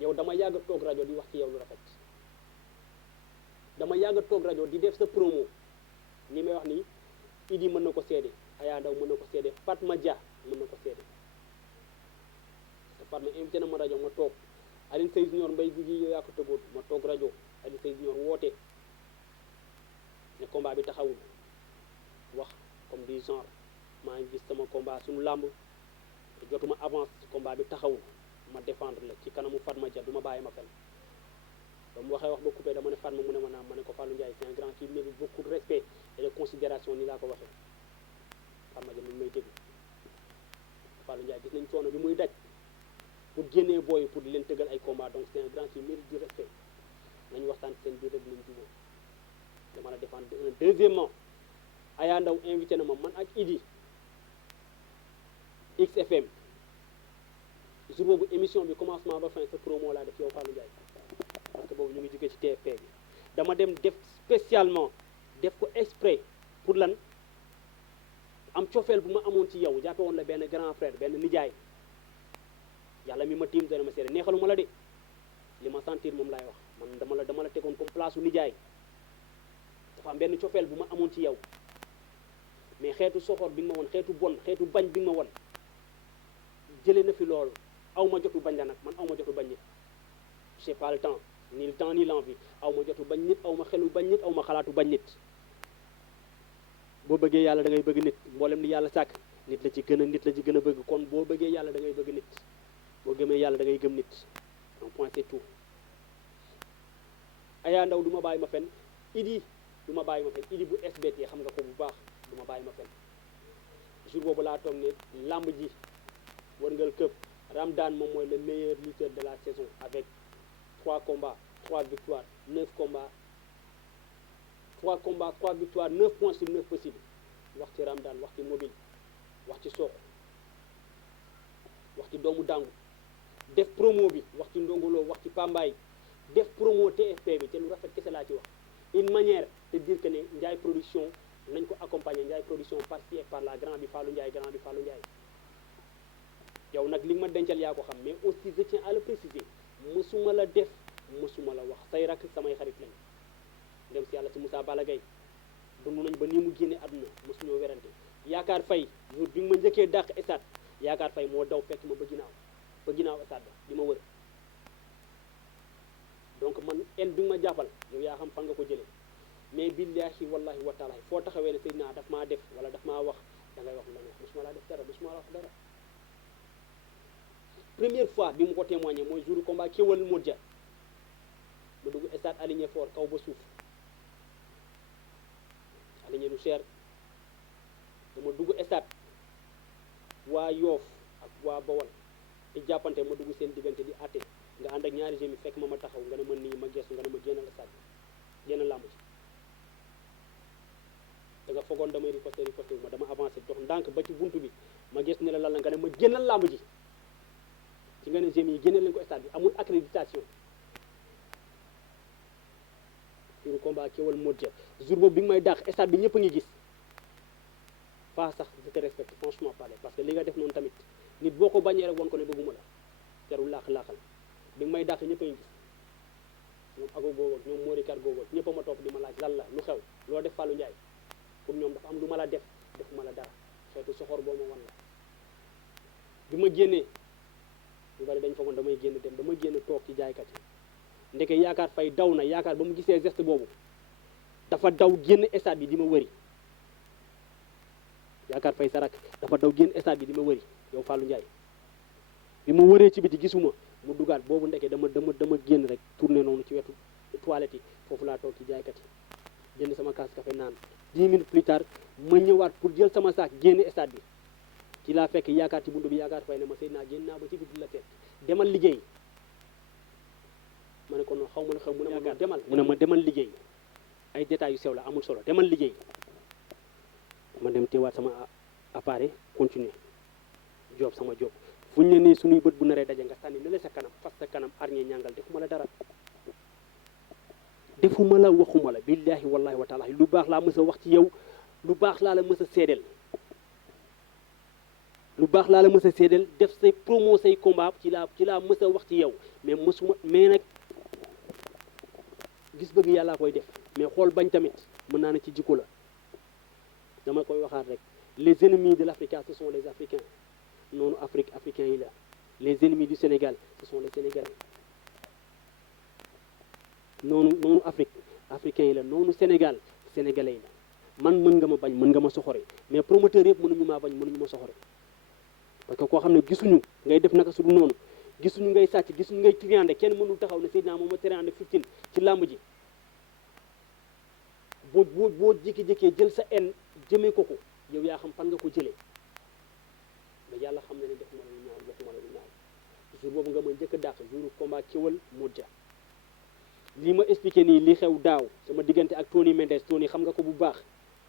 yow dama yàgg a toog rajo di wax ci yow lu rafet, dama yàgg a toog rajo di def sa promo. Ni may wax nii Idi mën na ko seede, Aya Ndaw mën na ko seede, Fatma Dia mën na ko seede, parce que Fatma invité na ma rajo ma toog, Alioune Seye Junior Mbaye gi yow yaa ko tëggoon, ma toog rajo Alioune Seye Junior woote ne combat bi taxawul, wax comme du genre maa ngi gis sama combat suñu làmb te jotuma avance, combat bi taxawul, ma défendre la ci kanamu Fatma Dia, du ma bàyyi ma fen. ba mu waxee wax ba coupé dama ne Fatma mu ne ma naam, ma ne ko Fallou Ndiaye c'est un grand qui mérite beaucoup de respect et de considération, ni laa ko waxee. Fatma Dia mi may dégg, Fallou Ndiaye gis nañ coono bi muy daj pour génnee booy pour di leen tëggal ay combat, donc c'est un grand qui mérite du respect. nañu waxtaan seen biir rek lañ jubóo, dama la défendre de un. Deuxièmement, Aya Ndaw invité na ma man ak Idi XFM, jour boobu émission bi commencement ba fin sa promo laa def yow Fallou Ndiaye, parce que boobu ñu ngi jógee ci TFP bi. dama dem def spécialement def ko exprès pour lan am cofeel bu ma amoon ci yow, jàppe woon la benn grand frère, benn nijaay. yàlla mi ma tiim dana ma seede, neexaluma la de, li ma sentir moom laay wax, man dama la tegoon comme place u nijaay. dafa am benn cofeel bu ma amoon ci yow, mais xeetu soxor bi nga ma won, xeetu bon, xeetu bañ bi nga ma won jëlee na fi loolu. aw ma jotu bañ la nag, man aw ma jotu bañ nit, j'ai pas le temps ni l'envie, aw ma jotu bañ nit, aw ma xelu bañ nit, aw ma xalaatu bañ nit. boo bëggee yàlla da ngay bëgg nit, mboolem li yàlla sàkk nit la ci gën a bëgg, kon boo bëggee yàlla da ngay bëgg nit, boo gëmee yàlla da ngay gëm nit, un point c'est tout. Aya Ndaw du ma bàyyi ma fen, Idi du ma bàyyi ma fen, Idi bu SBT xam nga ko bu baax, du ma bàyyi ma fen. jour boobu laa toog ne lamb ji wërngal këpp, Ramdan moom mooy le meilleur lutteur de la saison avec 3 combats 3 victoires 9 combats 3 victoires 9 points sur 9 possibles. wax ci Ramdan, wax ci mobile, wax ci Sokh, wax ci doomu Dangu, def promo bi, wax ci Ndongolo, wax ci Pambaay, def promo TFP bi te lu rafet kese laa ci wax. une manière de dire que ne Ndiaye production nañ ko accompagner, Ndiaye production par-ci et par-là, grand bi Fallou Ndiaye, grand bi Fallou Ndiaye. yow nag li nga ma dencal yaa ko xam, mais aussi je tiens à le préciser, mësuma la def, mësuma la wax, say rakk samay xarit lañ. dem si yàlla si Moussa Balla Gaye dund nañ ba nii mu génne àdduna, mësuñoo werante. Yaakaar Faye jour bi nga ma njëkkee dàq stade, Yaakaar Faye moo daw fekk ma ba ginnaaw stade ba di ma wër. donc man en bi nga ma jàppal yow yaa xam fan nga ko jëlee, mais billahi wallahi wa taala foo taxawee ne Seydina daf maa def wala daf maa wax, da ngay wax lu la neex. mësuma laa def dara, mësuma la wax dara. première fois bi mu ko témoigné mooy jour combat Kéwal Modja, ma dugg stade aligné fort kaw ba suuf, aligné lu cher. dama dugg stade waa Yoof ak waa Bawol di jàppante, ma dugg seen diggante di àtte, nga ànd ak ñaari jeunes yi fekk ma taxaw, nga ne ma nii, ma gestu nga ne ma génnal stade bi, génnal làmb ci. da nga foogoon damay riposté wu ma, dama avancé dox ndànk ba ci buntu bi, ma gestu ne la lan la, nga ne ma génnal làmb ji. ci nga ne jeunes yi génne leen ko stade bi, amul accréditation. jour combat Kéwal Modja, jour boobu bi nga may dàq stade bi ñëpp a ngi gis. pas sax je te respecte franchement parler, parce que li nga def noonu tamit nit boo ko bañee rek woon ko ne bëgguma la, jarul laaxal. bi nga may dàq ñëpp a ngi gis, ñoom ago googoog ñoom Morikar googoog ñëpp a ma topp di ma laaj lan la, lu xew, loo def Fallou Ndiaye. pour ñoom dafa am lu ma la def, defuma la dara, xeetu soxor boo ma wan la. bi ma génnee ñu bari dañ foogoon damay génn dem, dama génn toog ci jaaykat yi, ndeke Yaakaar Faye daw na. Yaakaar ba mu gisee geste boobu dafa daw génn stade bi di ma wëri. Yaakaar Faye sarak dafa daw génn stade bi di ma wëri yow Fallou Ndiaye. bi ma wëree ci biti gisuma, mu dugaat, boobu ndeke dama génn rek tourné noonu ci wetu toilette yi, foofu laa toog ci jaaykat yi jënd sama kaas café naan. 10 minutes plus tard ma ñëwaat pour jël sama saak génn stade bi, ci laa fekk Yaakaar ci buntu bi. Yaakaar Faye ne ma Seydina génn naa ba ci biti la seet, demal liggéey. ma ne ko noonu xaw ma la xew, mu ne ma demal, mu ne ma demal liggéey, ay détails yu sew la amul solo, demal liggéey. ma dem teewaat sama appareil continuer job sama job. fu ñu ne nii suñuy bët bu naree daje nga sànni ne la sa kanam, fas sa kanam, arñe ñàngal, defuma la dara, defuma la, waxuma la. billahi wallahi wa taala lu baax laa mës a wax ci yow, lu baax laa la mës a seedeel. baax laa la mës a seedeel def say promo say combat ci laa mës a wax ci yow mais mësuma mais nag gis bëgg yàllaa koy def mais xool bañ tamit mën naa ne ci jikko la dama koy waxaat rek les ennemis de l'Afrique ce sont les Africains noonu africains yi la les ennemis du Sénégal ce sont les Sénégalais noonu africains yi la noonu Sénégal sénégalais yi la man mën nga ma bañ mën nga ma soxore mais promoteur yëpp mënuñu maa bañ mënuñu ma soxore parce que koo xam ne gisuñu ngay def naka su dul noonu gisuñu ngay sàcc gisuñu ngay triande kenn mënul taxaw ne Seydina moom ma triande 15 ci làmb ji boo jékki-jékkee jël sa en jëmee ko yow yaa xam fan nga ko jëlee mais yàlla xam ne def ma la lu ñaaw waxuma la lu ñaaw jour boobu nga ma njëkk a dàq jour combat Kéwal Modja lii ma expliqué nii li xew daaw sama diggante ak Tony Mendes Tony xam nga ko bu baax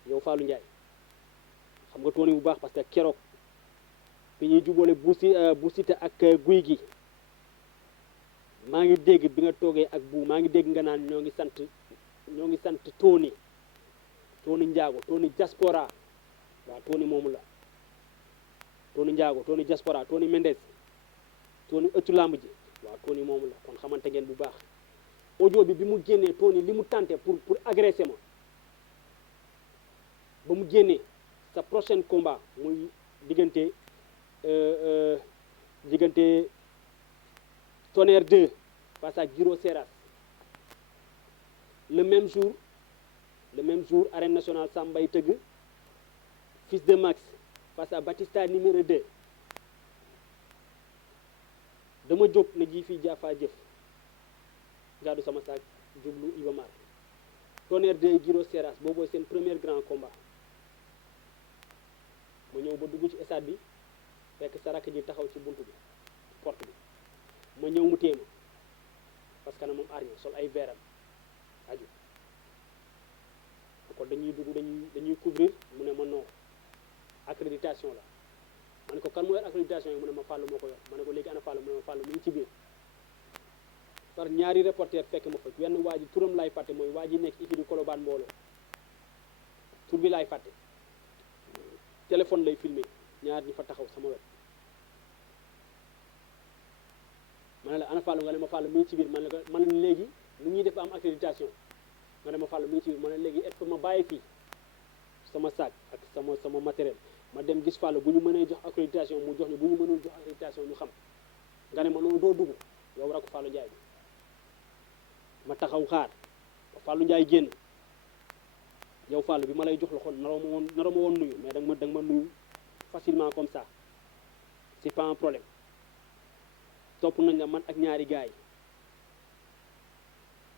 yow Fallou Ndiaye xam nga Tony bu baax parce que keroog fi ñuy jubale bu Siteu ak Guy gi maa ngi dégg bi nga toogee ak maa ngi dégg nga naan ñoo ngi sant Tony Ndiago Tony diaspora waaw Tony moomu la Tony Ndiago Tony diaspora Tony Mendes Tony ëttu làmb ji waaw Tony moomu la kon xamante ngeen bu baax audio bi mu génnee Tony li mu tenté pour agresser ma ba mu génnee sa prochain combat muy diggante Tonnerre 2 face à Giro Seras le même jour arène nationale Sambay tëgg fils de Max face à Batista numéro 2 dama jóg na ji fii jaafaa jëf gaadu sama saak jublu Iba Mar Tonnerre 2 Giro Seras boobooy seen premier grand combat ma ñëw ba dugg ci stade bi fekk sarak ji taxaw ci buntu bi porte bi ma ñëw mu téema parce que na moom arñe sol ay veeram aju kon dañuy dugg dañuy couvrir mu ne ma non accréditation la ma ne ko kan moo yor accréditation yi mu ne ma Fallou moo ko yor ma ne ko léegi ana Fallou mu ne ma Fallou mi ngi ci biir par ñaari reporter fekk ma fa wenn waa ji turam laay fàtte mooy waa ji nekk ikiri Colobane mbooloo tur bi laay fàtte téléphone lay filmé ñaar ñi fa taxaw sama wet ma ne la ana Fallou nga ne ma Fallou mi ngi ci biir man ne léegi mu ñuy def am accréditation nga ne ma Fallou mi ngi ci biir ma ne léegi est-ce que ma bàyyi fii sama sac ak sama matériel ma dem gis Fallou bu ñu mënee jox accréditation mu jox ñu bu ñu mënul jox accréditation ñu xam nga ne ma noonu doo dugg yow rakku Fallou Ndiaye bi ma taxaw xaar ba Fallou Ndiaye génn yow Fallou bi ma lay jox loxo naroo ma woon nuyu mais da nga ma nuyu facilement comme ça c'est pas un problème topp nañ la man ak ñaari gars yi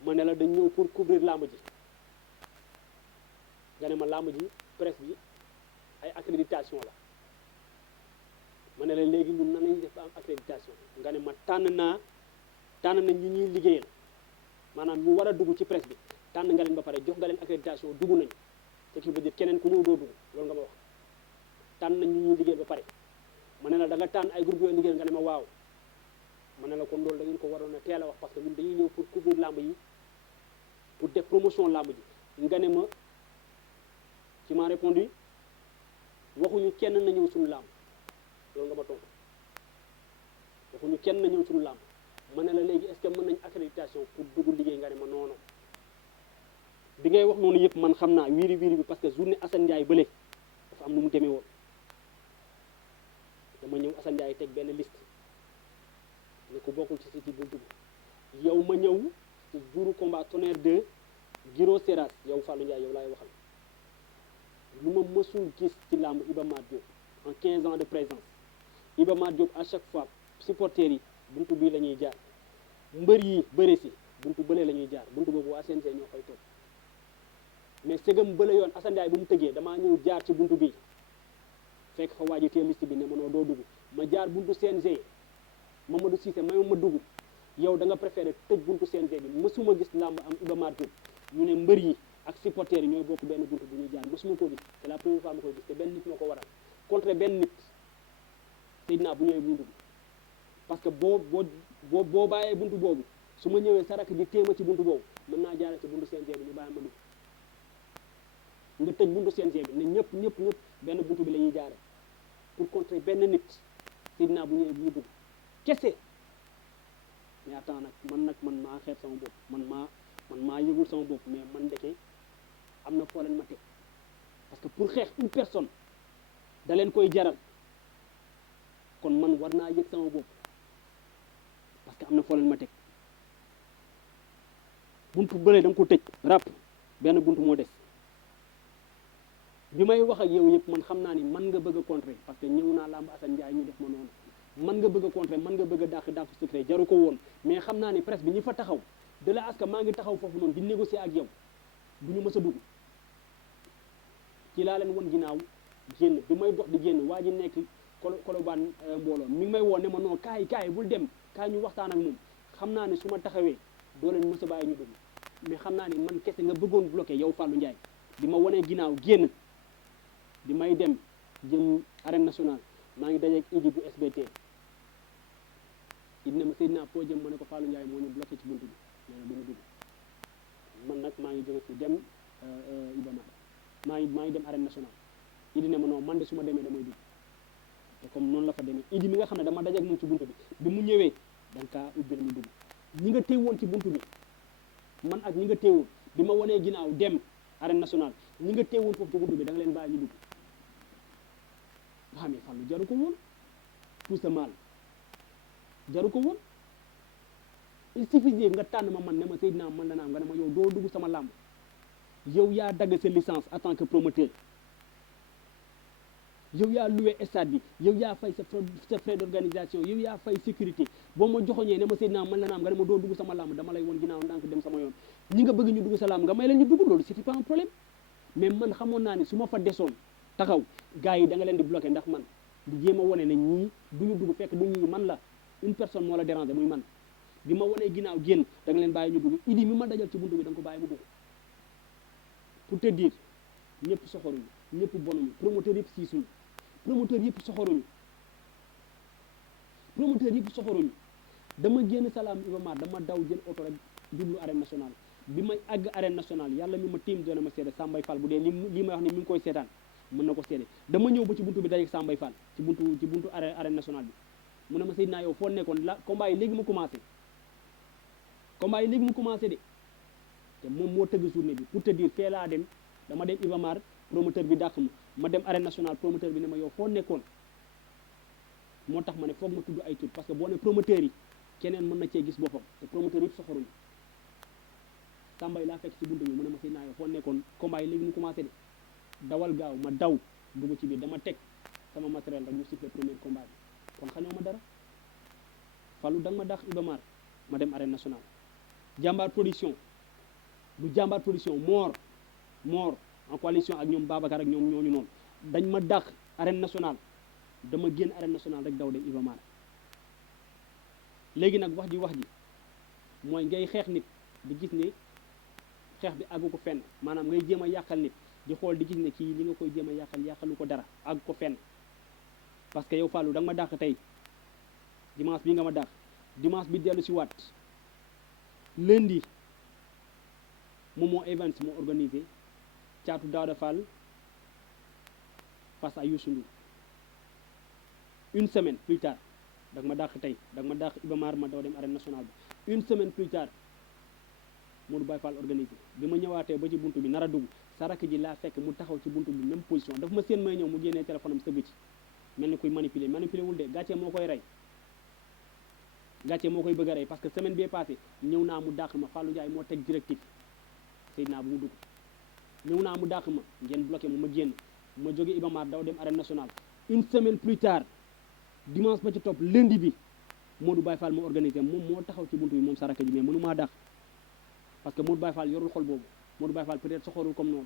ma ne la dañ ñëw pour couvrir làmb ji nga ne ma làmb ji presse bi ay accréditation la ma ne la léegi ñun nan lañuy def ba am accréditation nga ne ma tànn nañ ñu ñuy liggéeyal maanaam ñu war a dugg ci presse bi tànn nga leen ba pare jox nga leen accréditation dugg nañ ce qui veut dire keneen ku ñëw doo dugg loolu nga ma wax tànn nañ ñu ñuy liggéeyal ba pare ma ne la da nga tànn ay groupe yooyu liggéeyal nga ne ma waaw ma ne la kon loolu da ngeen ko waroon a teel a wax parce que ñun dañuy ñëw pour couvrir làmb yi pour def promotion làmb ji nga ne ma ci m'a répondu waxuñu kenn na ñëw suñu làmb loolu nga ma tontu waxuñu kenn na ñëw suñu làmb ma ne la léegi est-ce que mën nañ accréditation pour dugg liggéey nga ne ma non non bi ngay wax noonu yëpp man xam naa wiiri wiiri bi parce que journée Assane Ndiaye bële dafa am nu mu demee woon dama ñëw Assane Ndiaye teg benn liste ne ko bokkul ci site bul dugg yow ma ñëw ci jouru combat Tonnerre 2 Giro Seras yow Fallou Ndiaye yow laay waxal lu ma mësul gis ci làmb Iba Mar Diop en 15 ans de présence Iba Mar Diop à chaque fois supporters yi buntu bii la ñuy jaar mbër yi bëre si buntu bële la ñuy jaar buntu boobu waa CNG ñoo fay toog mais sëgam bële yoon Assane Ndiaye bu mu tëggee damaa ñëw jaar ci buntu bii fekk fa waa ji tee liste bi ne mënoo doo dugg ma jaar buntu CNG Mamadou Cissé may ma dugg yow da nga préféré tëj buntu CNG bi mësuma gis làmb am Iba Mar Diop ñu ne mbër yi ak supporters yi ñooy bokk benn buntu bu ñuy jaar mësuma koo gis c'est la première fois ma koy gis te benn nit moo ko waral contre benn nit Seydina bu ñëwee bu mu dugg parce que boo bàyyee buntu boobu su ma ñëwee sarak ji téema ci buntu boobu mën naa jaare ci buntu CNG bi ñu bàyyi ma dugg nga tëj buntu CNG bi ne ñëpp benn buntu bi la ñuy jaare pour contrer benn nit Seydina bu ñëwee bu ñu dugg kese. mais attends nag man maa xeeb sama bopp man maa yëgul sama bopp mais man ndeke am na foo leen ma teg parce que pour xeex une personne da leen koy jaral kon man war naa yëg sama bopp parce que am na foo leen ma teg buntu bële da nga ko tëj rap benn buntu moo des bi may wax ak yow yëpp man xam naa ni man nga bëgg a contrer parce que ñëw naa làmb Assane Ndiaye ñu def ma noonu man nga bëgg a contrer man nga bëgg a dàq secret jaru ko woon mais xam naa ni presse bi ñi fa taxaw de la aska maa ngi taxaw foofu noonu di négocier ak yow du ñu mës a dugg ci laa leen won ginnaaw génn bi may dox di génn waa ji nekk Colobane mbooloo mi ngi may woo ne ma non kaay bul dem kaay ñu waxtaan ak moom xam naa ne su ma taxawee doo leen mës a bàyyi ñu dugg mais xam naa ni man kese nga bëggoon bloqué yow Fallou Ndiaye di ma wanee ginnaaw génn di may dem jëm arène nationale maa ngi dajeeg Idi bu SBT Idi ne ma Seydina foo jëm ma ne ko Fallou Ndiaye moo ñu bloqué ci buntu bi nee na dugg man nag maa ngi jóge fi dem Iba Mar maa ngi dem arène nationale Idi ne ma non man de su ma demee damay dugg te comme noonu la fa demee Idi mi nga xam ne dama dajeeg moom ci buntu bi mu ñëwee da nga kaa ubbil mu dugg ñi nga téewoon ci buntu bi man ak ñi nga téewoon bi ma wanee ginnaaw dem arène nationale ñi nga téewoon foofu ci buntu bi da nga leen bàyyi ñu dugg nga xam ne Fallou jaru ko woon tout ce mal jaru ko woon il suffisait nga tànn ma man ne ma Seydina man la naam nga ne ma yow doo dugg sama làmb yow yaa dagg sa licence en tant que promoteur yow yaa loué stade bi yow yaa fay sa frais d'organisation yow yaa fay sécurité boo ma joxoñee ne ma Seydina man la naam nga ne ma doo dugg sama làmb dama lay woon ginnaaw ndànk dem sama yoon ñi nga bëgg ñu dugg sa làmb nga may leen ñu dugg loolu c'était pas un problème mais man xamoon naa ne su ma fa desoon taxaw gars yi da nga leen di bloqué ndax man di jéem a wane ne ñii du ñu dugg fekk du ñii man la une personne moo la dérangé muy man bi ma wanee ginnaaw génn da nga leen bàyyi ñu dugg Idi mi ma dajal ci buntu bi da nga ko bàyyi mu dugg pour te dire ñëpp soxoruñu ñëpp bonuñu promoteur yëpp siisuñu promoteur yëpp soxoruñu dama génn Salam Iba Mar dama daw jël oto rek jublu arène nationale bi may àgg arène nationale yàlla mi ma tiim doona ma seede Sambay Fall bu dee lii may wax ni mi ngi koy seetaan mën na ko seede dama ñëw ba ci buntu bi dajeeg Sambay Fall ci buntu arène nationale bi mu ne ma Seydina yow foo nekkoon la combat yi léegi mu commencé de te moom moo tëgg journée bi pour te dire fee laa dem dama dem Iba Mar promoteur bi dàq ma dem arène nationale promoteur bi ne ma yow foo nekkoon moo tax ma ne foog ma tudd ay tur parce que boo ne promoteur yi keneen mën na cee gis boppam te promoteur yëpp soxoruñu Sambay laa fekk ci buntu bi mu ne ma Seydina yow foo nekkoon combat yi léegi mu commencé de dawal gaaw ma daw dugg ci biir dama teg sama matériel rek ñu sifflé premier combat bi kon xañoo ma dara Fallou da nga ma dàq Iba Mar ma dem arène nationale jàmbaar production du jàmbaar production moor en coalition ak ñoom Babacar ak ñoom ñooñu noonu dañ ma dàq arène nationale dama génn arène nationale rek daw dem Iba Mar léegi nag wax ji mooy ngay xeex nit di gis ne xeex bi àggu ko fenn maanaam ngay jéem a yàqal nit di xool di gis ne kii li nga koy jéem a yàqalu ko dara àggu ko fenn parce que yow Fallou da nga ma dàq tey dimanche bi nga ma dàq dimanche bi dellu si waat lundi Momo Events moo organisé Caatu Daouda Fall face à Youssou Ndour une semaine plus tard da nga ma dàq tey da nga ma dàq Iba Mar ma daw dem arène nationale bi une semaine plus tard Modou Baye Fall organisé bi ma ñëwaatee ba ci buntu bi nar a dugg sa rakk ji laa fekk mu taxaw ci buntu bi même position dafa ma seen may ñëw mu génnee téléphone am sëgg ci mel ni kuy manipuler wul de gàccee moo koy rey gàccee moo koy bëgg a rey parce que semaine bee passé ñëw naa mu dàq ma Fallou Ndiaye moo teg directif Seydina bu mu dugg ñëw naa mu dàq ma ngeen bloqué ma génn ma jóge Iba Mar daw dem arène nationale une semaine plus tard dimanche ba ci topp lundi bi Modou Baye Fall moo organisé moom moo taxaw ci buntu bi moom sa rakk ji mais mënu maa dàq parce que Modou Baye Fall yorul xol boobu Modou Baye Fall peut-être soxorul comme noonu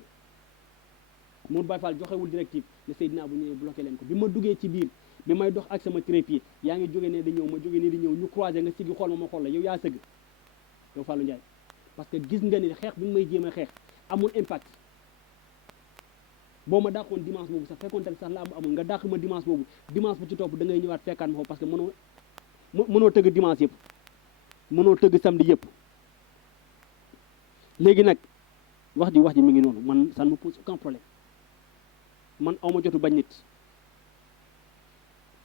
Modou Baye Fall joxewul directive ne Seydina bu ñëwee bloqué leen ko bi ma duggee ci biir bi may dox ak sama trépied yaa ngi jóge ne di ñëw ma jóge ne di ñëw ñu croisé nga siggi xool ma xool la yow yaa sëgg yow Fallou Ndiaye parce que gis nga ni xeex bi nga may jéem a xeex amul impact boo ma dàqoon dimanche boobu sax fekkoon sax la amul nga dàq ma dimanche boobu dimanche bu ci topp da ngay ñëwaat fekkaat ma foofu parce que mënoo tëgg dimanche yëpp mënoo tëgg samedi yëpp léegi nag wax ji mi ngi noonu man ça ne me pose aucun problème man awma jotu bañ nit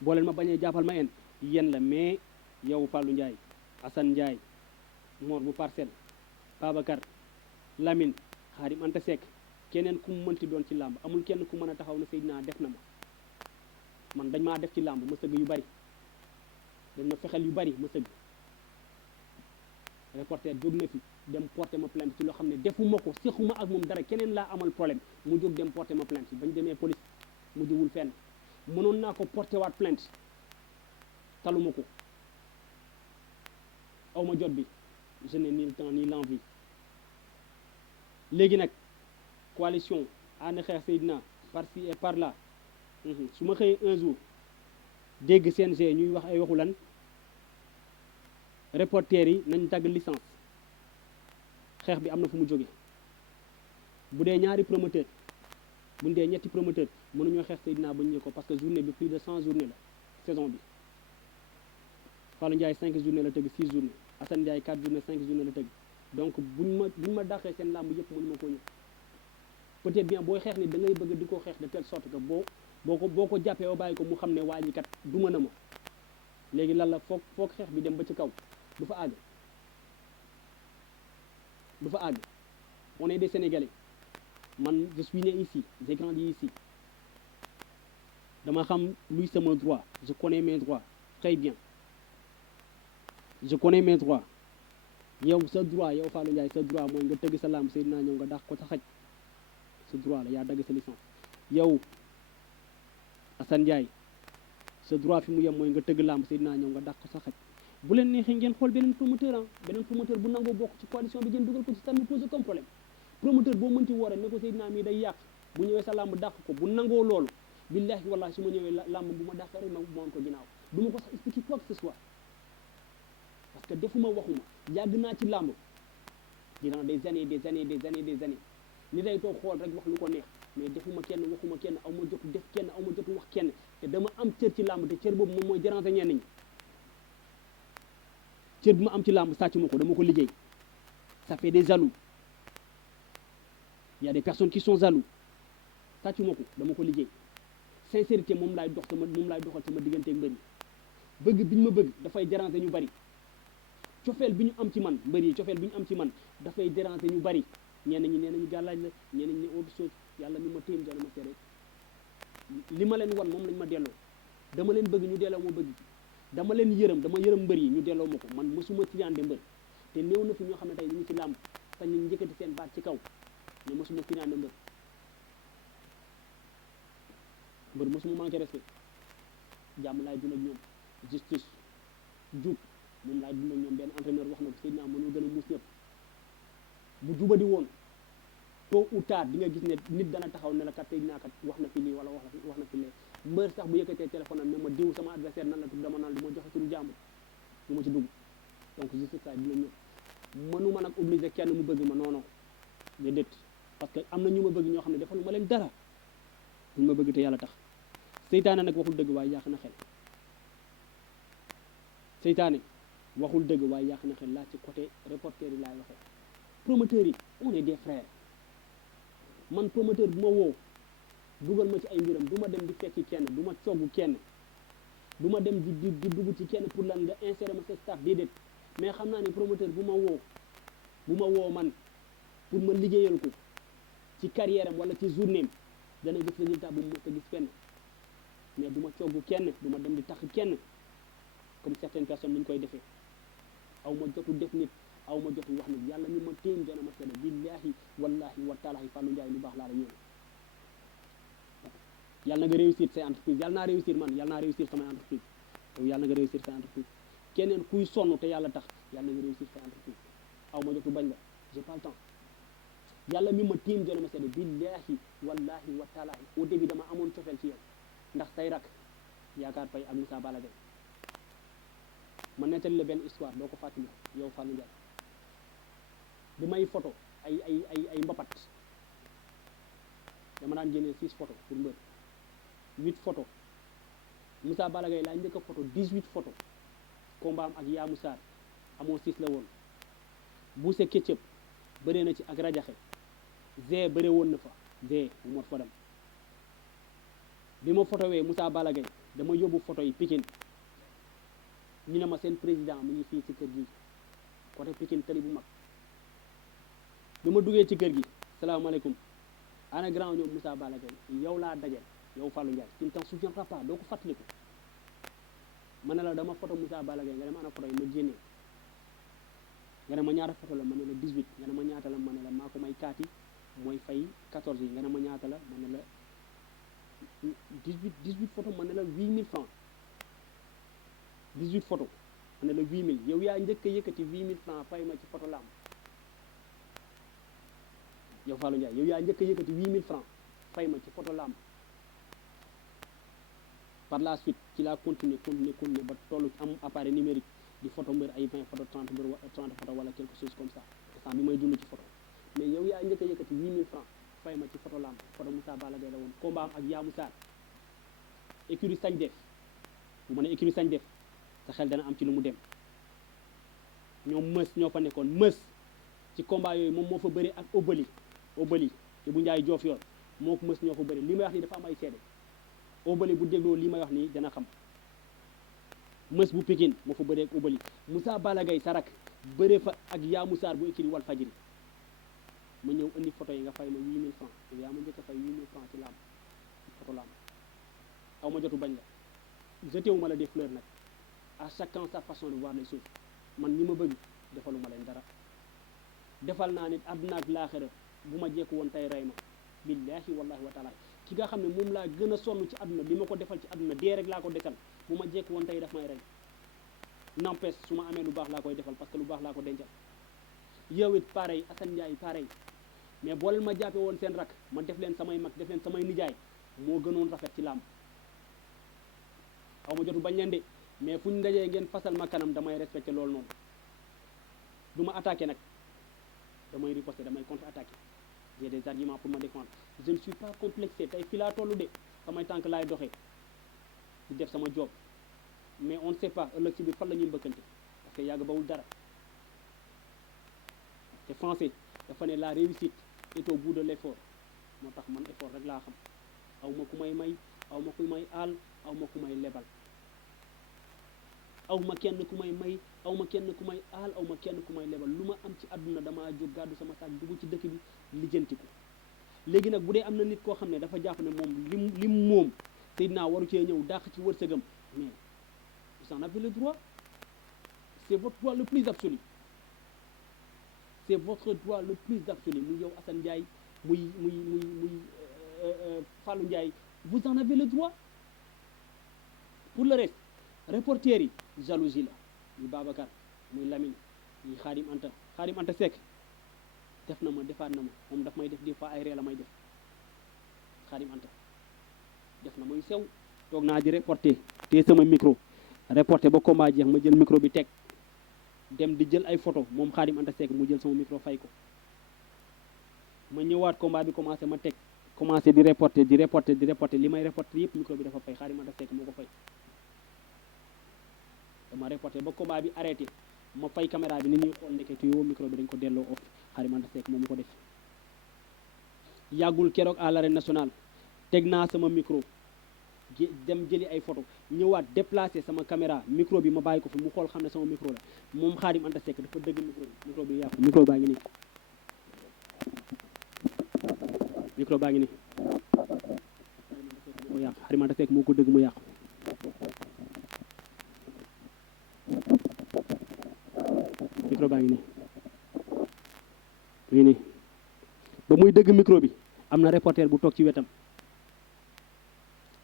boo leen ma bañee jàppal ma yéen la. mais yow Fallou Ndiaye, Assane Ndiaye, Mor bu Parcelles, Babacar, Lamine, Xaadim Anta Seck, keneen ku mu mënti doon ci làmb amul kenn ku mën a taxaw na Seydina def na ma. man dañ maa def ci làmb ma sëgg yu bari, dañ ma fexel yu bari ma sëgg. reporter jóg na fi dem porter ma plainte ci loo xam ne defuma ko, séquma ak moom dara, keneen laa amal problème mu jóg dem porter ma plainte. bañ demee police mu jógul fenn, mënoon naa ko porter waat plainte, taluma ko, aw ma jot bi, je n'ai ni le temps ni l'envie. léegi nag coalition ànd xeex Seydina par-ci et par-là, su ma xëyee un jour dégg CNG ñuy wax ay waxu lan reporters yi nañ dagg licence, xeex bi am na fu mu jóge. bu dee ñaari promoteur, bu dee ñetti promoteur mënuñoo xeex Seydina ba ñu ko, parce que journée bi plus de 100 journée la saison bi. Fallou Ndiaye 5 journée la tëgg, 6 journée. Assane Ndiaye 4 journée, 5 journée la tëgg. donc buñ ma dàqee seen làmb yëpp mënu ma koo ñëw. peut-être bien booy xeex ni da ngay bëgg di ko xeex de telle sorte que boo ko jàppee ba bàyyi ko mu xam ne waa ji kat du mën a ma. léegi lan la foog xeex bi dem ba ci kaw du fa àgg, du fa àgg. on est des Sénégalais, man je suis né ici, j'ai grandi ici, dama xam luy sama droit, je connais mes droits très bien, je connais mes droits. yow sa droit, yow Fallou Ndiaye sa droit mooy nga tëgg sa làmb Seydina ñëw nga dàq ko sa xaj, sa droit la, yaa dagg sa licence. yow Assane Ndiaye sa droit fi mu yem mooy nga tëgg làmb Seydina ñëw nga dàq ko sa xaj. bu leen neexee ngeen xool beneen promoteur beneen promoteur bu nangoo bokk ci coalition bi ngeen dugal ko ci, ça me pose comme problème. promoteur boo mënti woore ne ko Seydina mii day yàq, bu ñëwee sa làmb dàq ko, bu nangoo loolu billahi wallahi su ma ñëwee làmb bu ma dàqee rek ma woon ko ginnaaw, du ma ko sax expliquer quoi que ce soit, parce que defuma waxuma, yàgg naa ci làmb durant des années ni day toog xool rek wax lu ko neex, mais defuma kenn, waxuma kenn, aw ma jotu def kenn, aw ma jotu wax kenn, te dama am cër ci làmb, te cër boobu moom mooy déranger ñenn ñi. cër bi ma am ci làmb sàcc ma ko, dama ko liggéey. ça fait des jaloux, il y a des personnes qui sont jaloux, sàcc ma ko, dama ko liggéey. sincérité moom laay doxal sama diggante ak mbër yi. bëgg bi ñu ma bëgg dafay déranger ñu bari, cofeel bi ñu am ci man, mbër yi cofeel bi ñu am ci man dafay déranger ñu bari. ñenn ñi nee nañu gàllaaj la, ñenn ñi ne autre chose, yàlla mi ma téem doona ma seere, li ma leen wan moom lañ ma delloo. dama leen bëgg ñu delloo ma bëgg, dama leen yërëm, dama yërëm mbër yi ñu delloo ma ko. man mësuma triande mbër, te néew na fi ñoo xam ne tey ñu ngi ci làmb sañ ñu njëkkati seen baat ci kaw ne mësuma triande mbër. mësuma manqué respect, jàmm laay dund ak ñoom, justice, jub moom laay dund ak ñoom. benn entraîneur wax na ko, Seydina mënoo gën a muus ñëpp. bu jubadi woon tôt ou tard di nga gis ne nit dana taxaw ne la kat Seydina kat wax na fi lii wala wax na fi lee. mbër sax bu yëkkatee téléphone am ne ma diw sama adversaire nan la tudd, dama naan du ma joxe turu jàmbur, du ma ci dugg. donc justice laay dund ak ñëpp. mënuma nag obligé kenn mu bëgg ma, non non déedéet, parce que am na ñu ma bëgg ñoo xam ne defaluma leen dara, ñu ma bëgg te yàlla tax. seytaane nag waxul dëgg waaye yàq na xel, seytaane waxul dëgg waaye yàq na xel. laa ci côté reporter yi laay waxee. promoteurs yi on est des frères. man promoteur bu ma woo dugal ma ci ay mbiram, du ma dem di fekki kenn, du ma coggu kenn, du ma dem di dugg ci kenn pour lan nga insérer ma sa staff, déedéet. mais xam naa ni promoteur bu ma woo man pour ma liggéeyal ko ci carrière am wala ci journée am, dana gis résultat bu mu mës a gis fenn. mais du ma coggu kenn, du ma dem di tax kenn comme certaines personnes ni ñu koy defee. aw ma jotu def nit, aw ma jotu wax nit, yàlla mi ma téem doona ma seede, billahi wallahi wa taalahi Fallou Ndiaye lu baax laa la yéene. yàlla na nga réussir say entreprise, yàlla naa réussir man, yàlla naa réussir samay entreprise, yow yàlla na nga réussir say entreprise. keneen kuy sonn te yàlla tax, yàlla na nga réussir say entreprise. aw ma jotu bañ la, j'ai pas le temps. yàlla mi ma téem doona ma seede, billahi wallahi wa taalahi au début dama amoon cofeel ci yow ndax say rak Yaakaar Faye ak Moussa Balla Gaye. ma nettali la benn histoire doo ko fàttali yow Fallou Ndiaye. bi may photo ay mbapat, dama daan génnee 6 photo pour mbër, 8 photo. Moussa Balla Gaye laa njëkk a photo 18 photo. combat am ak Yamou Sarr amoo 6 la woon. Bousse Ketchup bëree na ci ak Rajaxe. Zé bëree woon na fa, Zé bu mot fa dem. bi ma photowee Moussa Balla Gaye dama yóbbu photo yi Pikine ñu ne ma seen président mu ngi fii ci kër gi côté Pikine tali bu mag bi ma duggee ci kër gi salaamaaleykum ana grand ñoom Moussa Balla Gaye yow laa dajel yow Fallou Ndiaye tu ne t'en souviendras pas doo ko fàttaliku ma ne la dama photo Moussa Balla Gaye nga ne ma ana photo yi ma génnee nga ne ma ñaata photo la ma ne la 18 nga ne ma ñaata la ma ne la maa ko may kaati mooy fay 14 yi nga ne ma ñaata la ma ne la 18 photo ma ne la 8000 francs 18 photo ma ne la 8000 yow yaa njëkk a yëkkati 8000 francs fay ma ci photo lamb yow Fallou Ndiaye yow yaa njëkk a yëkkati 8000 francs fay ma ci photo lamb par la suite ci laa continuer ba tollu am appareil numérique di photo mbër ay 20 photo 30 mbër 30 photo wala quelque chose comme ça instant bi may dund ci photo mais yow yaa njëkk a yëkkati 8000 francs fay ma ci photo lamb photo Moussa Balla Gaye la woon combat am ak Yamou Sarr écurie sañ def bu ma ne écurie sañ def sa xel dana am ci lu mu dem ñoom mës ñoo fa nekkoon mës ci combat yooyu moom moo fa bëri ak Obali te bu Njaay Joof yoon moo ko mës ñoo fa bëri li may wax nii dafa am ay seede Obali bu dégloo li may wax nii dana xam mës bu Pikine moo fa bëree ak Obali Moussa Balla Gaye sa rak bëree fa ak Yamou Sarr bu écurie Walfadjri ma ñëw indi photo yi nga fay ma 8000 francs yow yaa ma njëkk a fay 8000 francs ci lamb ci photo lamb aw ma jotu bañ la jeté wu ma la des fleurs nag à chacun sa façon de voir les choses man ñi ma bëgg defaluma leen dara defal naa nit àdduna ak laaxira bu ma jekku woon tey rey ma billahi wallahi wa taala ki nga xam ne moom laa gën a sonn ci àdduna li ma ko defal ci àdduna dee rek laa ko desal bu ma jekku woon tey daf may rey n'empêche su ma amee lu baax laa koy defal parce que lu baax laa ko dencal yow it pareil Assane Ndiaye pareil mais boo leen ma jàppee woon seen rak ma def leen samay mag def leen samay nijaay moo gënoon rafet ci làmb aw ma jotu bañ leen de mais fu ñu dajee ngeen fasal ma kanam damay respecté loolu noonu du ma attaqué nag damay riposter damay contre attaqué j'ai des arguments pour me défendre je ne suis pas complexé tey fii laa toll de samay tànk laay doxee di def sama job mais on ne sait pas ëllëg ci biir fan la ñuy mbëkkante parce que yàgg bawul dara te français dafa ne la réussite est au bout de l'effort moo tax man effort rek laa xam aw ma ku may aw ma ku may aal aw ma ku may lebal aw ma kenn ku may aw ma kenn ku may aal aw ma kenn ku may lebal lu ma am ci àdduna damaa jóg gàddu sama saak dugg ci dëkk bi lijjanti ko léegi nag bu dee am na nit koo xam ne dafa jàpp ne moom lim moom Seydina waru cee ñëw dàq ci wërsëgam mais vous en avez le droit c'est votre droit le plus absolu c'est votre droit le plus absolu muy yow Assane Ndiaye muy Fallou Ndiaye vous en avez le droit pour le reste reporter yi jalousie la muy Babacar muy Lamine muy Khadim Anta Seck def na ma defaat na ma moom daf may def des fois ay ree la may def Khadim Anta def na may sew toog naa di reporter te sama micro reporter ba combat jeex ma jël micro bi teg dem di jël ay photo moom Khadim Anta Seck mu jël sama micro fay ko ma ñëwaat combat bi commencé di reporter li may reporter yëpp micro bi dafa fay Khadim Anta Seck moo ko fay dama reporter ba combat bi arrêté ma fay caméra bi ni ñuy xool ndekete yoo micro bi dañ ko delloo off Khadim Anta Seck moom mu ko def yàggul keroog à l'arène nationale teg naa sama micro dem jëli ay photo ñëwaat déplacé sama caméra micro bi ma bàyyi ko fi mu xool xam ne sama micro la moom Khadim Anta Seck dafa dëgg micro bi yàqu micro baa ngi nii micro baa ngi nii moo yàqu Khadim Anta Seck moo ko dëgg mu yàqu micro baa ngi nii ba muy dëgg micro bi am na reporter bu toog ci wetam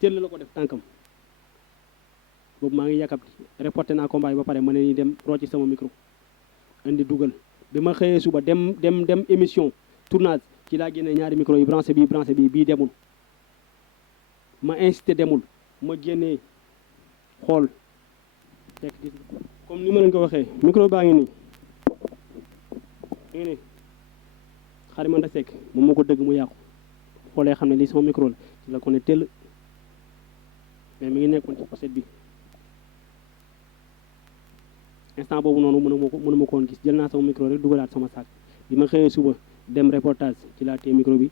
teel la ko def tànkam boobu maa ngi yàkkamti reporté naa combat yi ba pare ma ne ni dem rocci sama micro indi dugal bi ma xëyee suba dem émission tournage ci laa génne ñaari micro yi branché bii demul ma incité demul ma génnee xool fekk comme ni ma leen ko waxee micro baa ngi nii Khadim Anta Seck moom moo ko dëgg mu yàqu xoolee xam ne lii sama micro la ci la ko ne teel mais mi ngi nekkoon ci pochette bi instant boobu noonu mënuma ko woon gis jël naa sama micro rek dugalaat sama sac bi ma xëyee suba dem reportage ci laa téye micro bi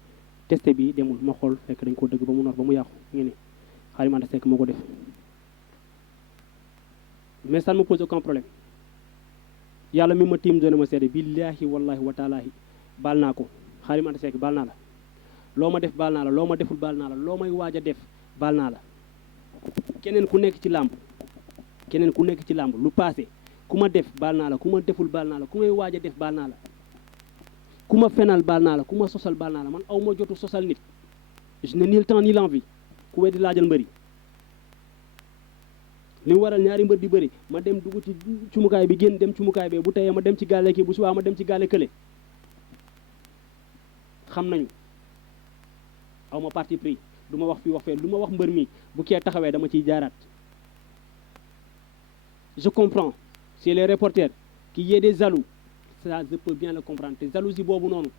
testé bi demul ma xool fekk dañ ko dëgg ba mu nor ba mu yàqu ngi ni Khadim Anta Seck moo ko def mais ça ne me pose aucun problème yàlla mi ma tiim doona ma seede billahi wallahi wa taalaahi baal naa ko Xaadim Anta Seck baal naa la loo ma def baal naa la loo ma deful baal naa la loo may waaj a def baal naa la keneen ku nekk ci làmb keneen ku nekk ci làmb lu passé ku ma def baal naa la ku ma deful baal naa la ku may waaj a def baal naa la ku ma fenal baal naa la ku ma sosal baal naa la man aw ma jotu sosal nit je n'ai ni le temps ni l'envie ku weddi laajal mbëri li waral ñaari mbër di bëri ma dem dugg ci cumukaay bi génn dem cumukaay bee bu teyee ma dem ci gaale kii bu subaa ma dem ci gaale kële xam nañu aw ma parti pris du ma wax fii wax fee lu ma wax mbër mi bu kee taxawee dama ciy jaaraat je comprends c'est les reporters qui y ait des jaloux ça je peux bien le comprendre te jalousie boobu noonu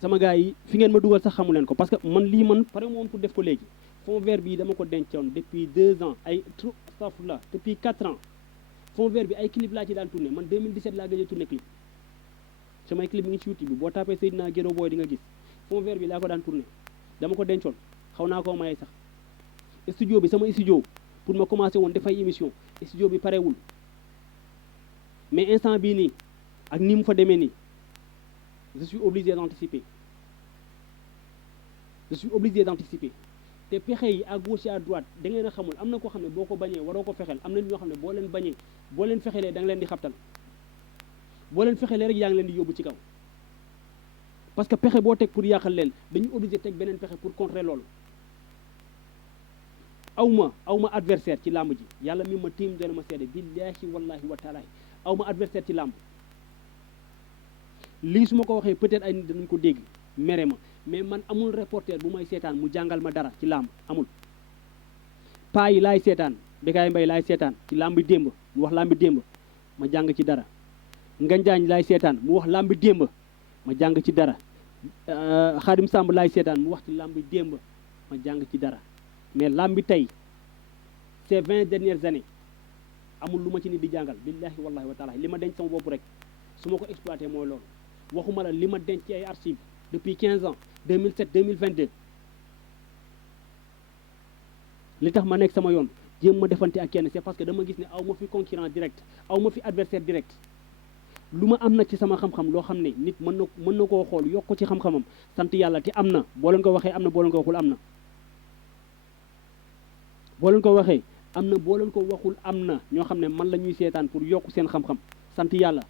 sama gars yi fi ngeen ma dugal sax xamu leen ko parce que man lii man pare moom pour def ko léegi fond vert bi dama ko dencoon depuis 2 ans ay astafurlah depuis 4 ans fond vert bi ay clip laa ci daan tourné man 2017 laa gëj a tourné clip samay clip mi ngi ci YouTube bi boo tapé Seydina Guéro Boy di nga gis fond vert bi laa ko daan tourné dama ko dencoon xaw naa koo maye sax studio bi sama studio pour ma commencé woon dafay émission studio bi parewul mais instant bii nii ak ni mu fa demee nii je suis obligé d'anticiper te pexe yi à gauche et à droite da ngeen a xamul am na koo xam ne boo ko bañee waroo ko fexeel am na ñoo xam ne boo leen bañee boo leen fexelee da nga leen di xabtal boo leen fexelee rek yaa ngi leen di yóbbu ci kaw parce que pexe boo teg pour yàqal leen dañu obligé teg beneen pexe pour contrer loolu aw ma adversaire ci làmb ji yàlla mi ma tiim doona ma seede billahi wallahi wa taala aw ma adversaire ci làmb lii su ma ko waxee peut-être ay nit danañ ko dégg mere ma mais man amul reporter bu may seetaan mu jàngal ma dara ci làmb amul paa yi laay seetaan Bécaye Mbaye laay seetaan ci làmbi démb mu wax làmbi démb ma jàng ci dara Nganjaañ laay seetaan mu wax làmbi démb ma jàng ci dara Xaadim Samb laay seetaan mu wax ci làmbi démb ma jàng ci dara mais làmbi tey ces 20 dernières années amul lu ma ci nit di jàngal billahi wallahi wa taala li ma denc sama bopp rek su ma ko exploité mooy loolu waxuma la li ma denc ci ay archives depuis 15 ans 2007 2022 li tax ma nekk sama yoon jéem ma defante ak kenn c'est parce que dama gis ne aw ma fi concurrent direct aw ma fi adversaire direct lu ma am na ci sama xam-xam loo xam ne nit mën na koo xool yokk ko ci xam-xamam sant yàlla te am na boo leen ko waxee am na boo leen ko waxul am na boo leen ko waxee am na boo leen ko waxul am na ñoo xam ne man la ñuy seetaan pour yokk seen xam-xam sant yàlla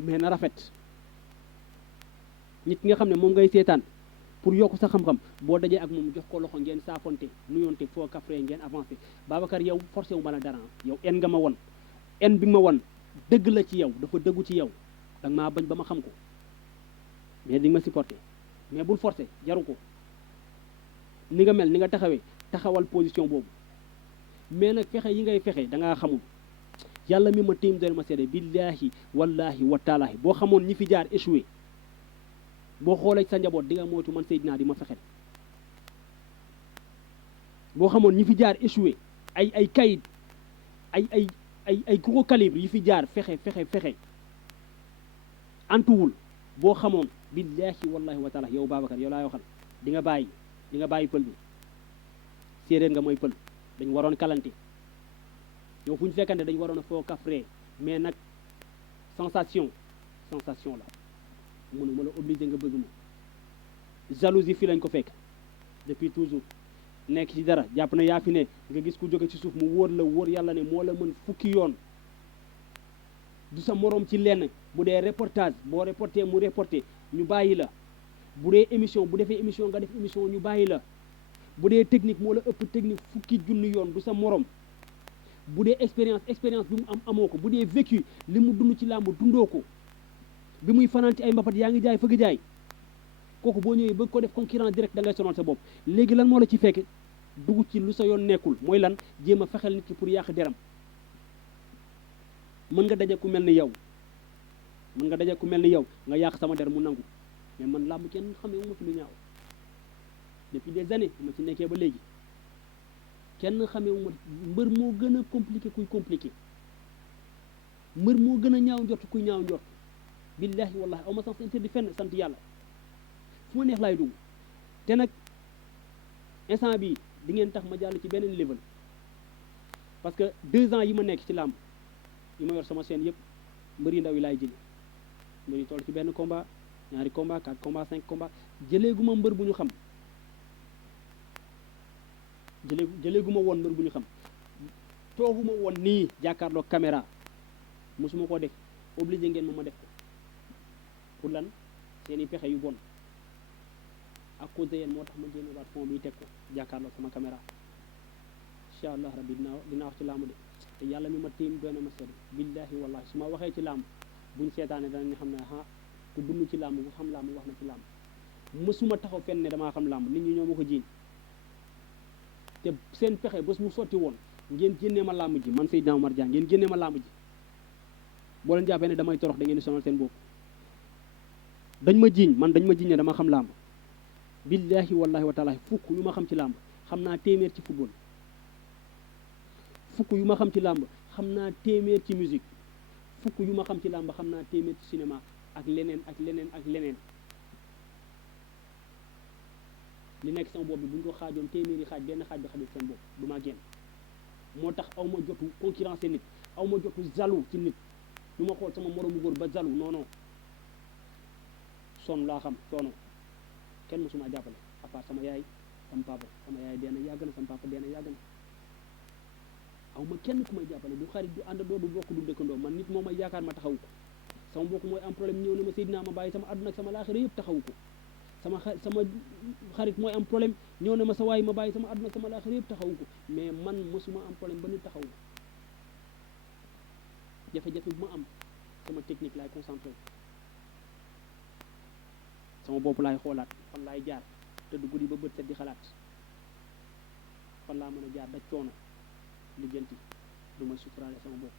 mais na rafet nit ki nga xam ne moom ngay seetaan pour yokk sa xam-xam boo dajee ak moom jox ko loxo ngeen saafonte nuyoonte foo kafree ngeen avancé Babacar yow forcé wu ma la dara yow en nga ma won en bi nga ma won dëgg la ci yow dafa dëggu ci yow danga maa bañ ba ma xam ko mais di nga ma supporté mais bul forcé jaru ko ni nga mel ni nga taxawee taxawal position boobu mais nag fexe yi ngay fexe da ngaa xamul yàlla mi ma tiim doon ma seede billahi wallahi wa taalaahi boo xamoon ñi fi jaar échoué boo xoolee sa njaboot di nga moytu man Seydina di ma fexel boo xamoon ñi fi jaar échoué ay kayit ay gros calibre yi fi jaar fexe antuwul boo xamoon billahi wallahi wa taala yow Babacar yow laay waxal di nga bàyyi pël bi séeréer nga mooy pël dañ waroon kalante yow fu ñu fekkante dañ waroon a foo kafree mais nag sensation la mënu ma la obligé nga bëgg ma jalousie fii lañ ko fekk depuis toujours nekk ci dara jàpp na yaa fi ne nga gis ku jóge ci suuf mu wóor yàlla ne moo la mën fukki yoon du sa moroom ci lenn bu dee reportage boo reporté mu reporté ñu bàyyi la bu dee émission bu defee émission nga def émission ñu bàyyi la bu dee technique moo la ëpp technique fukki junni yoon du sa moroom bu dee expérience bi mu am amoo ko bu dee vécu li mu dund ci làmb dundoo ko bi muy fanaan ci ay mbapat yaa ngi jaay fëgg jaay kooku boo ñëwee bëgg ko def concurrent direct da ngay sonal sa bopp léegi lan moo la ci fekk dugg ci lu sa yoon nekkul mooy lan jéem a fexeel nit ki pour yàq deram mën nga daje ku mel ni yow nga yàq sama der mu nangu mais man làmb kenn xamee wu ma fi lu ñaaw depuis des années ma ci nekkee ba léegi kenn xamee wu ma mbër moo gën a compliqué kuy compliqué mbër moo gën a ñaaw njort kuy ñaaw njort billahi wallahi aw ma sens interdit fenn sant yàlla fu ma neex laay dugg te nag instant bi di ngeen tax ma jàll ci beneen level parce que 2 ans yi ma nekk ci làmb yi ma yor sama chaîne yëpp mbër yi ndaw yi laay jëli mbër yi toll ci benn combat ñaari combat 4 combat 5 combat jëleeguma mbër bu ñu xam jëleeguma woon mbër bu ñu xam tooguma woon nii jàkkaarloo caméra mosuma koo def obligé ngeen ma def ko pour lan seeni pexe yu bon à cause de yéen moo tax ma génne waat fond bi teg ko jàkkaarloo sama caméra incha allah rabbi dinaa wax ci làmb de te yàlla mi ma tiim doy na ma seede billahi wallahi su ma waxee ci làmb buñ seetaane danañ xam ne ku dund ci làmb bu xam làmb wax na ci làmb mësuma taxaw fenn ne damaa xam làmb nit ñi ñoo ma ko jiiñ te seen pexe bés mu sotti woon ngeen génnee ma làmb ji man Seydina Omar Dia ngeen génnee ma làmb ji boo leen jàppee ne damay torox da ngeen di sonal seen bopp dañ ma jiiñ ne dama xam làmb billahi wallahi wa taala fukk yu ma xam ci làmb xam naa téeméer ci football fukk yu ma xam ci làmb xam naa téeméer ci musique fukk yu ma xam ci làmb xam naa téeméer ci cinéma ak leneen ak leneen ak leneen li nekk sama bopp bi bu ñu ko xaajoon téeméeri xaaj benn xaaj bi xajul seen bopp du ma génn moo tax aw ma jotu concurrence nit aw ma jotu zalu ci nit du ma xool sama moromu góor ba zalu non non sonn laa xam soono kenn mësuma jàppale à part sama yaay sama papa sama yaay dee na yàgg na sama papa dee na yàgg na aw ma kenn ku may jàppale du xarit du àndandoo du bokk du dëkkandoo man nit moo may yaakaar ma taxawu ko sama mbokk mooy am problème ñëw ne ma Seydina ma bàyyi sama àdduna ak sama laaxira yëpp taxawu ko sama xarit mooy am problème ñëw ne ma sa waay ma bàyyi sama àdduna ak sama laaxira yëpp taxawu ko mais man mosuma am problème ba nit taxawu jafe-jafe bu ma am sama technique laay concentré sama bopp laay xoolaat fan laay jaar te du guddi ba bët set di xalaat fan laa mën a jaar daj coono lijjanti du may suturaale sama bopp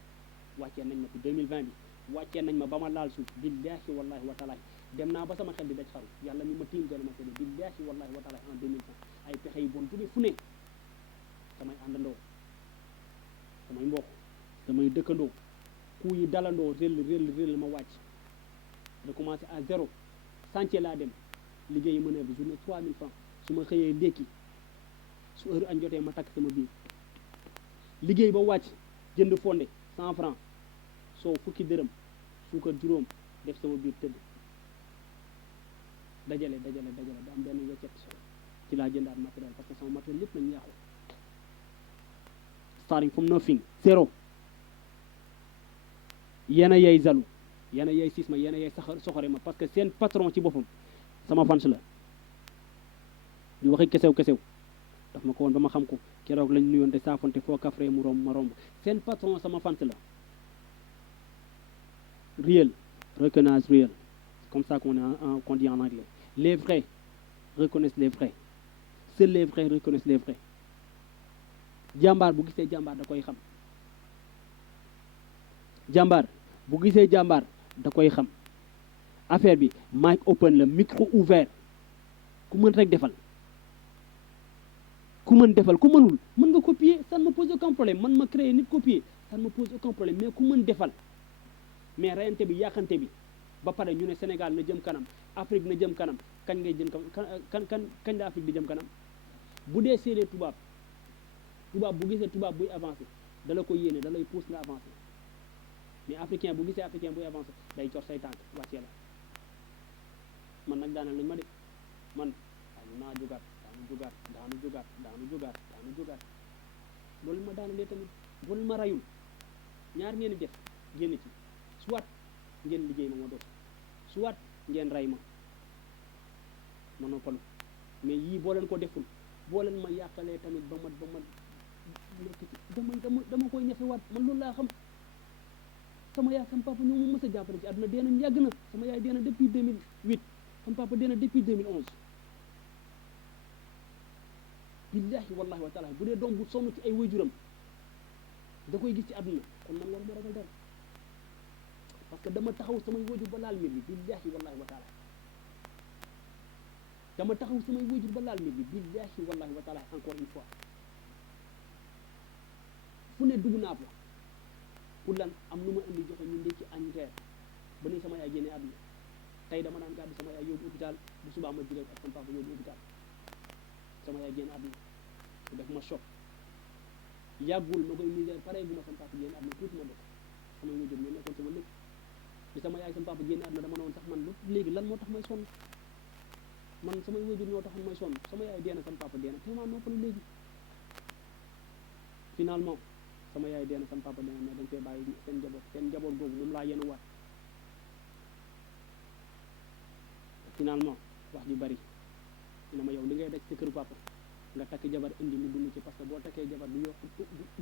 wàccee nañ ma ci 2020 bi wàccee nañ ma ba ma laal suuf billahi wallahi wa taala dem naa ba sama xel di daj xaru yàlla mi ma tiim doon ma seede billahi wallahi wa taala en 2020 ay pexe yu bon jóge fu ne samay àndandoo samay mbokk samay dëkkandoo ku yi dalandoo réel ma wàcc da commencé à zéro chantier laa dem liggéeyi mën bi journée 3000 francs su ma xëyee ndékki su heure añ jotee ma takk sama biir liggéey ba wàcc jënd fonde 100 francs soo fukki dërëm suukar juróom def sama biir tëdd dajale ba am benn weccet ci laa jëndaat matériel parce que sama matériel lépp nañu yàqu starting from nothing zéro yéen a yey zalu yéen a yey siis ma yéen a yey soxore ma parce que seen patron ci boppam sama fans la di waxi kesew daf ma ko woon ba ma xam ko keroog lañ nuyoon te saafonte foo kafree mu romb ma romb seen patron sama fans la réel reconnaissent réel c'est comme ça qu'on dit en anglais les vrais reconnaissent les vrais seuls les vrais reconnaissent les vrais jàmbaar bu gisee jàmbaar da koy xam jàmbaar bu gisee jàmbaar da koy xam affaire bi mic open la micro ouvert ku mën rek defal ku mën defal ku mënul mën nga copier ça ne me pose aucun problème man ma créer nit copier ça ne me pose aucun problème mais ku mën defal mais reyante bi yàqante bi ba pare ñu ne Sénégal na jëm kanam Afrique na jëm kanam kañ ngay jëm kañ la Afrique di jëm kanam bu dee séeréer tubaab bu gisee tubaab buy avancé dala ko yéene da lay pousse nga avancé mais africain bu gisee africain buy avancé day cor say tànk wàccee la man nag daanal nañ ma de man naa jugaat daanu jugaat loolu ma daanalee tamit boolu ma rayul ñaar ngeen di def génn ci soit ngeen liggéey ma dof soit ngeen ray ma noppalu mais yii boo leen ko deful boo leen ma yàqalee tamit ba ma nekk ci dama koy ñefewaat man loolu laa xam sama yaay sama papa ñoo ma mës a jàppale ci àdduna dee nañ yàgg na sama yaay dee na depuis 2008 sama papa dee na depuis 2011 billahi wallahi wa taala bu dee doom bu sonn ci ay waajuram da koy gis ci àdduna kon man loolu moo ragal dara parce que dama taxaw samay waajur ba laal mbir bi billahi wallahi wa taala dama taxaw samay waajur ba laal mbir bi billahi wallahi wa taala encore une fois fu ne dugg naa fa pour lan am lu ma indi joxe ñu ndekki añ reer ba ni sama yaay génne àdduna tey dama naan gàddu sama yaay yóbbu hôpital bu subaa ma jëlee ak sama papa yóbbu hôpital sama yaay génn àdduna def ma choc yàggul ma koy misère pare bu ma sama papa génn àdduna tuuti ma def samay wajur ñoo nekkoon sama lépp bi sama yaay sama papa génn àdduna dama ne woon sax man lu léegi lan moo tax may sonn man samay wajur ñoo taxoon may sonn sama yaay dee na sama papa dee na te maa noppalu léegi finalement sama yaay dee na sama papa dee na mais dañ fee bàyyi seen njaboot googu moom laa yéen a waat finalement wax ji bari ne ma yow li ngay daj sa këru papa nga takk jabar indi mu dund ci parce que boo takkee jabar du yokku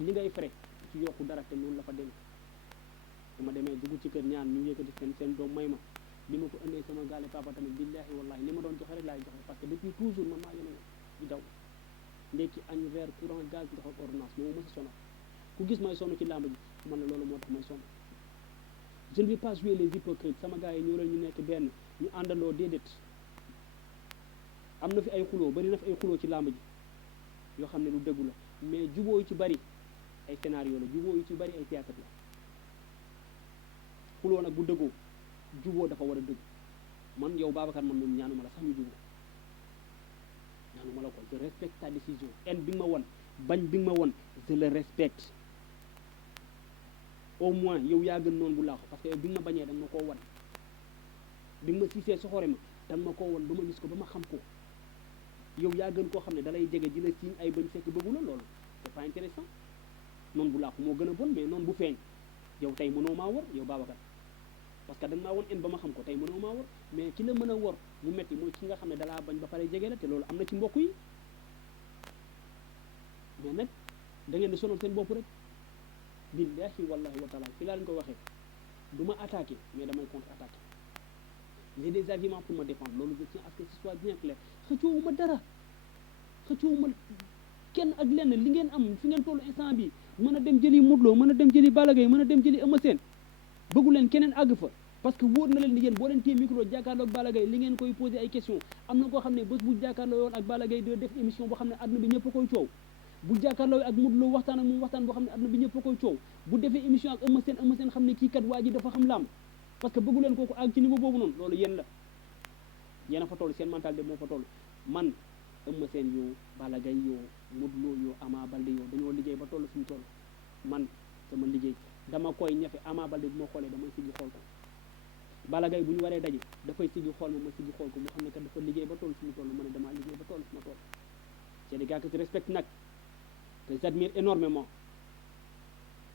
li ngay frais ci yokku dara te noonu la fa demee dama demee dugg ci kër ñaan ñu yëkkati seen doom may ma li ma ko indee sama gaale papa tamit billahi wallahi li ma doon joxe rek laay joxe parce que depuis toujours man maa yéene di daw ndekki añ verre courant gaz ndox ak ordonnance moo ma mës a sonal ku gis may sonn ci làmb ji man la loolu moo tax may sonn je ne vais pas jouer les hypocrites sama gars yi ñoo leen ñu nekk benn ñu àndandoo déedéet am na fi ay xuloo bari na fi ay xuloo ci làmb ji yoo xam ne lu dëggu la mais jubóo yu ci bari ay scénario la jubóo yu ci bari ay théâtre la xuloo nag bu dëggoo jubóo dafa war a dëgg man yow Babacar man moom ñaanuma la sax ñu jubóo ñaanuma la ko je respecte ta décision en bi nga ma won bañ bi nga ma won je le respecte au moins yow yaa gën noonu bu laaxu parce que yow bi nga ma bañee da nga ma koo wan bi nga ma siisee soxore ma da nga ma koo wan ba ma gis ko ba ma xam ko yow yaa gën koo xam ne dalay jege di la siiñ ay bañ fekk bëggu la loolu c'est pas intéressant noonu bu laaxu moo gën a bon mais noonu bu feeñ yow tey mënoo maa war yow Babacar parce que da nga maa woon en ba ma xam ko tey mënoo maa war mais ki la mën a war mu metti mooy ki nga xam ne dalaa bañ ba pare jege la te loolu am na ci mbokk yi mais nag da ngeen di sonal seen bopp rek billahi wallahi wa taala fi laa leen ko waxee du ma attaqué mais damay contre attaqué j'ai des arguments pour me défendre loolu je tiens à ce que ce soit bien clair xëccoowuma dara xëccoowuma kenn ak lenn li ngeen am fi ngeen tollu instant bi mën a dem jëli Modou Lo mën a dem jëli Balla Gaye mën a dem jëli Eumeu Sène bëggu leen keneen àgg fa parce que wóor na leen ni yéen boo leen téye micro jàkkaarloo ak Balla Gaye li ngeen koy posé ay question am na koo xam ne bés bu jàkkaarloo yoon ak Balla Gaye de def émission boo xam ne àdduna bi ñëpp a koy coow bu jàkkaarloo ak Modou Lo waxtaan ak moom waxtaan boo xam ne àdduna bi ñëpp a koy coow bu defee émission ak Eumeu Sène xam ne kii kat waa ji dafa xam làmb parce que bëggu leen kooku àgg ci niveau boobu noonu loolu yéen la yéen a fa toll seen mentalité moo fa toll man Eumeu Sène yoo Balla Gaye yoo Modou Lo yoo Ama Baldé yoo dañoo liggéey ba toll fi ñu toll man sama liggéey dama koy ñafe Ama Baldé bu ma xoolee damay siggi xool ko Balla Gaye bu ñu waree daje dafay siggi xool ma siggi xool ko mu xam ne kat dafa liggéey ba toll fi mu toll ma ne damaa liggéey ba toll fi ma toll c'est des gars que je respecte nag que j'admire énormément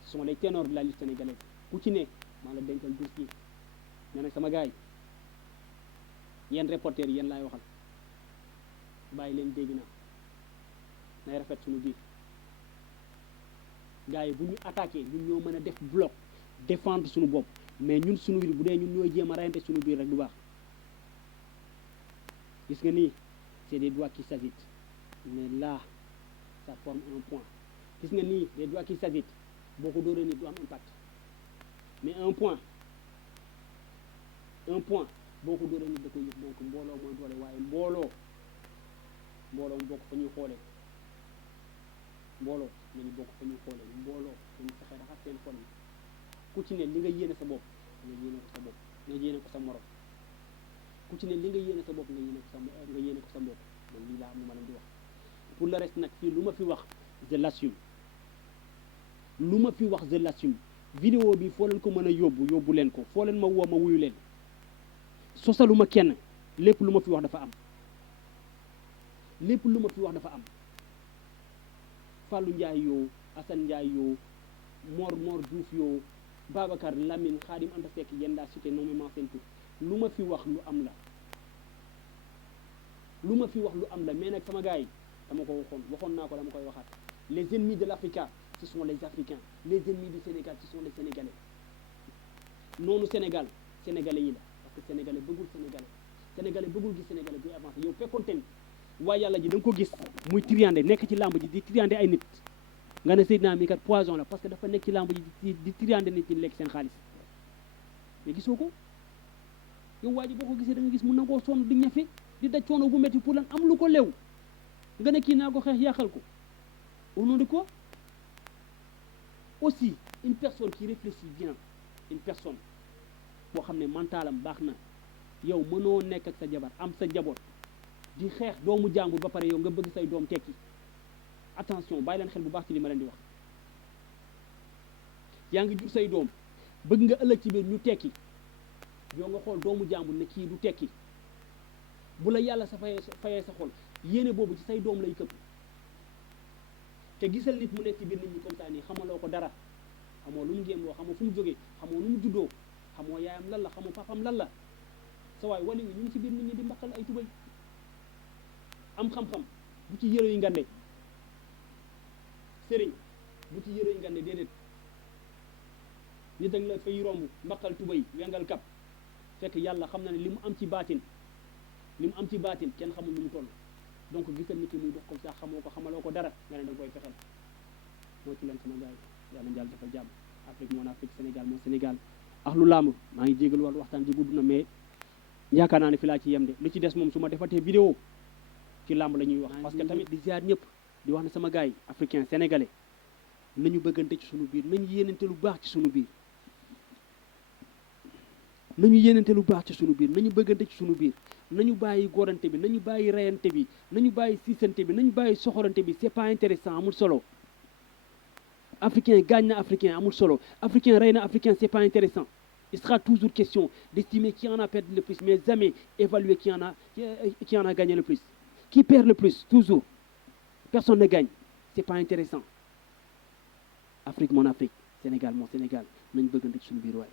ce sont les ténors de la lutte sénégalaise ku ci ne maa la dencal dossier mais nag sama gars yi yéen reporters yi yéen laay waxal bàyyi leen dégg naa nay rafet suñu biir gars yi bu ñu attaqué ñun ñoo mën a def bloc défendre suñu bopp mais ñun suñu biir bu dee ñun ñooy jéem a reyante suñu biir rek du baax gis nga nii c'est des doigts qui s'agitent mais là ça forme un point gis nga nii les doigts qui s'agitent boo ko dóoree nii du am impact mais un point boo ko dóoree nii da koy yëg donc mbooloo mooy doole waaye mbooloo mu bokk fa ñuy xoolee mbooloo nañu bokk fa ñuy xoolee mbooloo nañu fexe raxas seen xol yi ku ci ne li nga yéene sa bopp nga yéene ko sa bopp nga yéene ko sa morom ku ci ne li nga yéene sa bopp nga yéene ko sa mbokk man lii laa am lu ma leen di wax pour le reste nag fii lu ma fi wax je l'assume lu ma fi wax je l'assume vidéo bi foo leen ko mën a yóbbu leen ko foo leen ma woo ma wuyu leen sosaluma kenn lépp lu ma fi wax dafa am lépp lu ma fi wax dafa am Fallou Ndiaye yoo Assane Ndiaye yoo Mor Diouf yoo Babacar Lamine Khadim Anta Seck yéen daa cité nommément seen tur lu ma fi wax lu am la lu ma fi wax lu am la mais nag sama gars yi dama ko waxoon naa ko dama koy waxaat les ennemis de l'Afrique ce sont les Africains les ennemis du Sénégal ce sont les Sénégalais noonu Sénégalais yi la parce que Sénégalais bëggul Sénégalais bëggul gis Sénégalais buy avancé yow fekkoonte ni waaye yàlla ji da nga ko gis muy triandé nekk ci làmb ji di triandé ay nit nga ne Seydina mi kat poison la parce que dafa nekk ci làmb ji di triandé nit ñi lekk seen xaalis mais gisoo ko yow waa ji boo ko gisee da nga gis mun na koo sonn di ñafe di daj coono bu métti pour lan am lu ko lew nga ne kii naa ko xeex yàqal ko au nom de quoi aussi une personne qui réfléchit bien une personne boo xam ne mentalam baax na yow mënoo nekk ak sa jabar am sa njaboot di xeex doomu jàmbur ba pare yow nga bëgg say doom tekki attention bàyyi leen xel bu baax ci li ma leen di wax yaa ngi jur say doom bëgg nga ëllëg ci biir ñu tekki yow nga xool doomu jàmbur ne kii du tekki bu la yàlla sa fayee sa xol yéene boobu ci say doom lay këpp te gisal nit mu nekk ci biir nit ñi comme ça nii xamaloo ko dara xamoo lu mu géem loo xamoo fu mu jógee xamoo nu mu juddoo xamoo yaayam lan la xamoo papam lan la sa waay wali ñu ngi ci biir nit ñi di mbaqal ay tubay am xam-xam bu ci yëre yu ngande sëriñ bu ci yëre yu ngande déedéet nit dañ la fay romb mbaqal tubay wengal kap fekk yàlla xam na ne li mu am ci baatin kenn xamul lu mu toll donc gisal nit ki muy dox comme ça xamoo ko xamaloo ko dara nga ne da nga koy fexel moo ci leen sama gars yi yàlla njàll dafa jàmm Afrique moo Afrique Sénégal moo Sénégal ak lu laamu maa ngi jégalu wàllu waxtaan ji gudd na mais yaakaar naa ne fi laa ci yem de lu ci des moom su ma defatee vidéo ci làmb la ñuy wax parce que tamit di ziar ñëpp di wax ne sama gars yi africain sénégalais nañu bëggante ci sunu biir nañu yéenante lu baax ci sunu biir nañu yéenante lu baax ci sunu biir nañu bëggante ci sunu biir nañu bàyyi gorante bi nañu bàyyi reyante bi nañu bàyyi siisante bi nañu bàyyi soxorante bi c'est pas intéressant amul solo africain gagne na africain amul solo africain rey na africain c'est pas intéressant il sera toujours question d'estimer qui en a perdu le plus mais jamais évaluer qui en a gagné le plus qui perd le plus toujours personne ne gagne c'est pas intéressant Afrique mon Afrique Sénégal mon Sénégal nañu bëggante ci suñu biir waay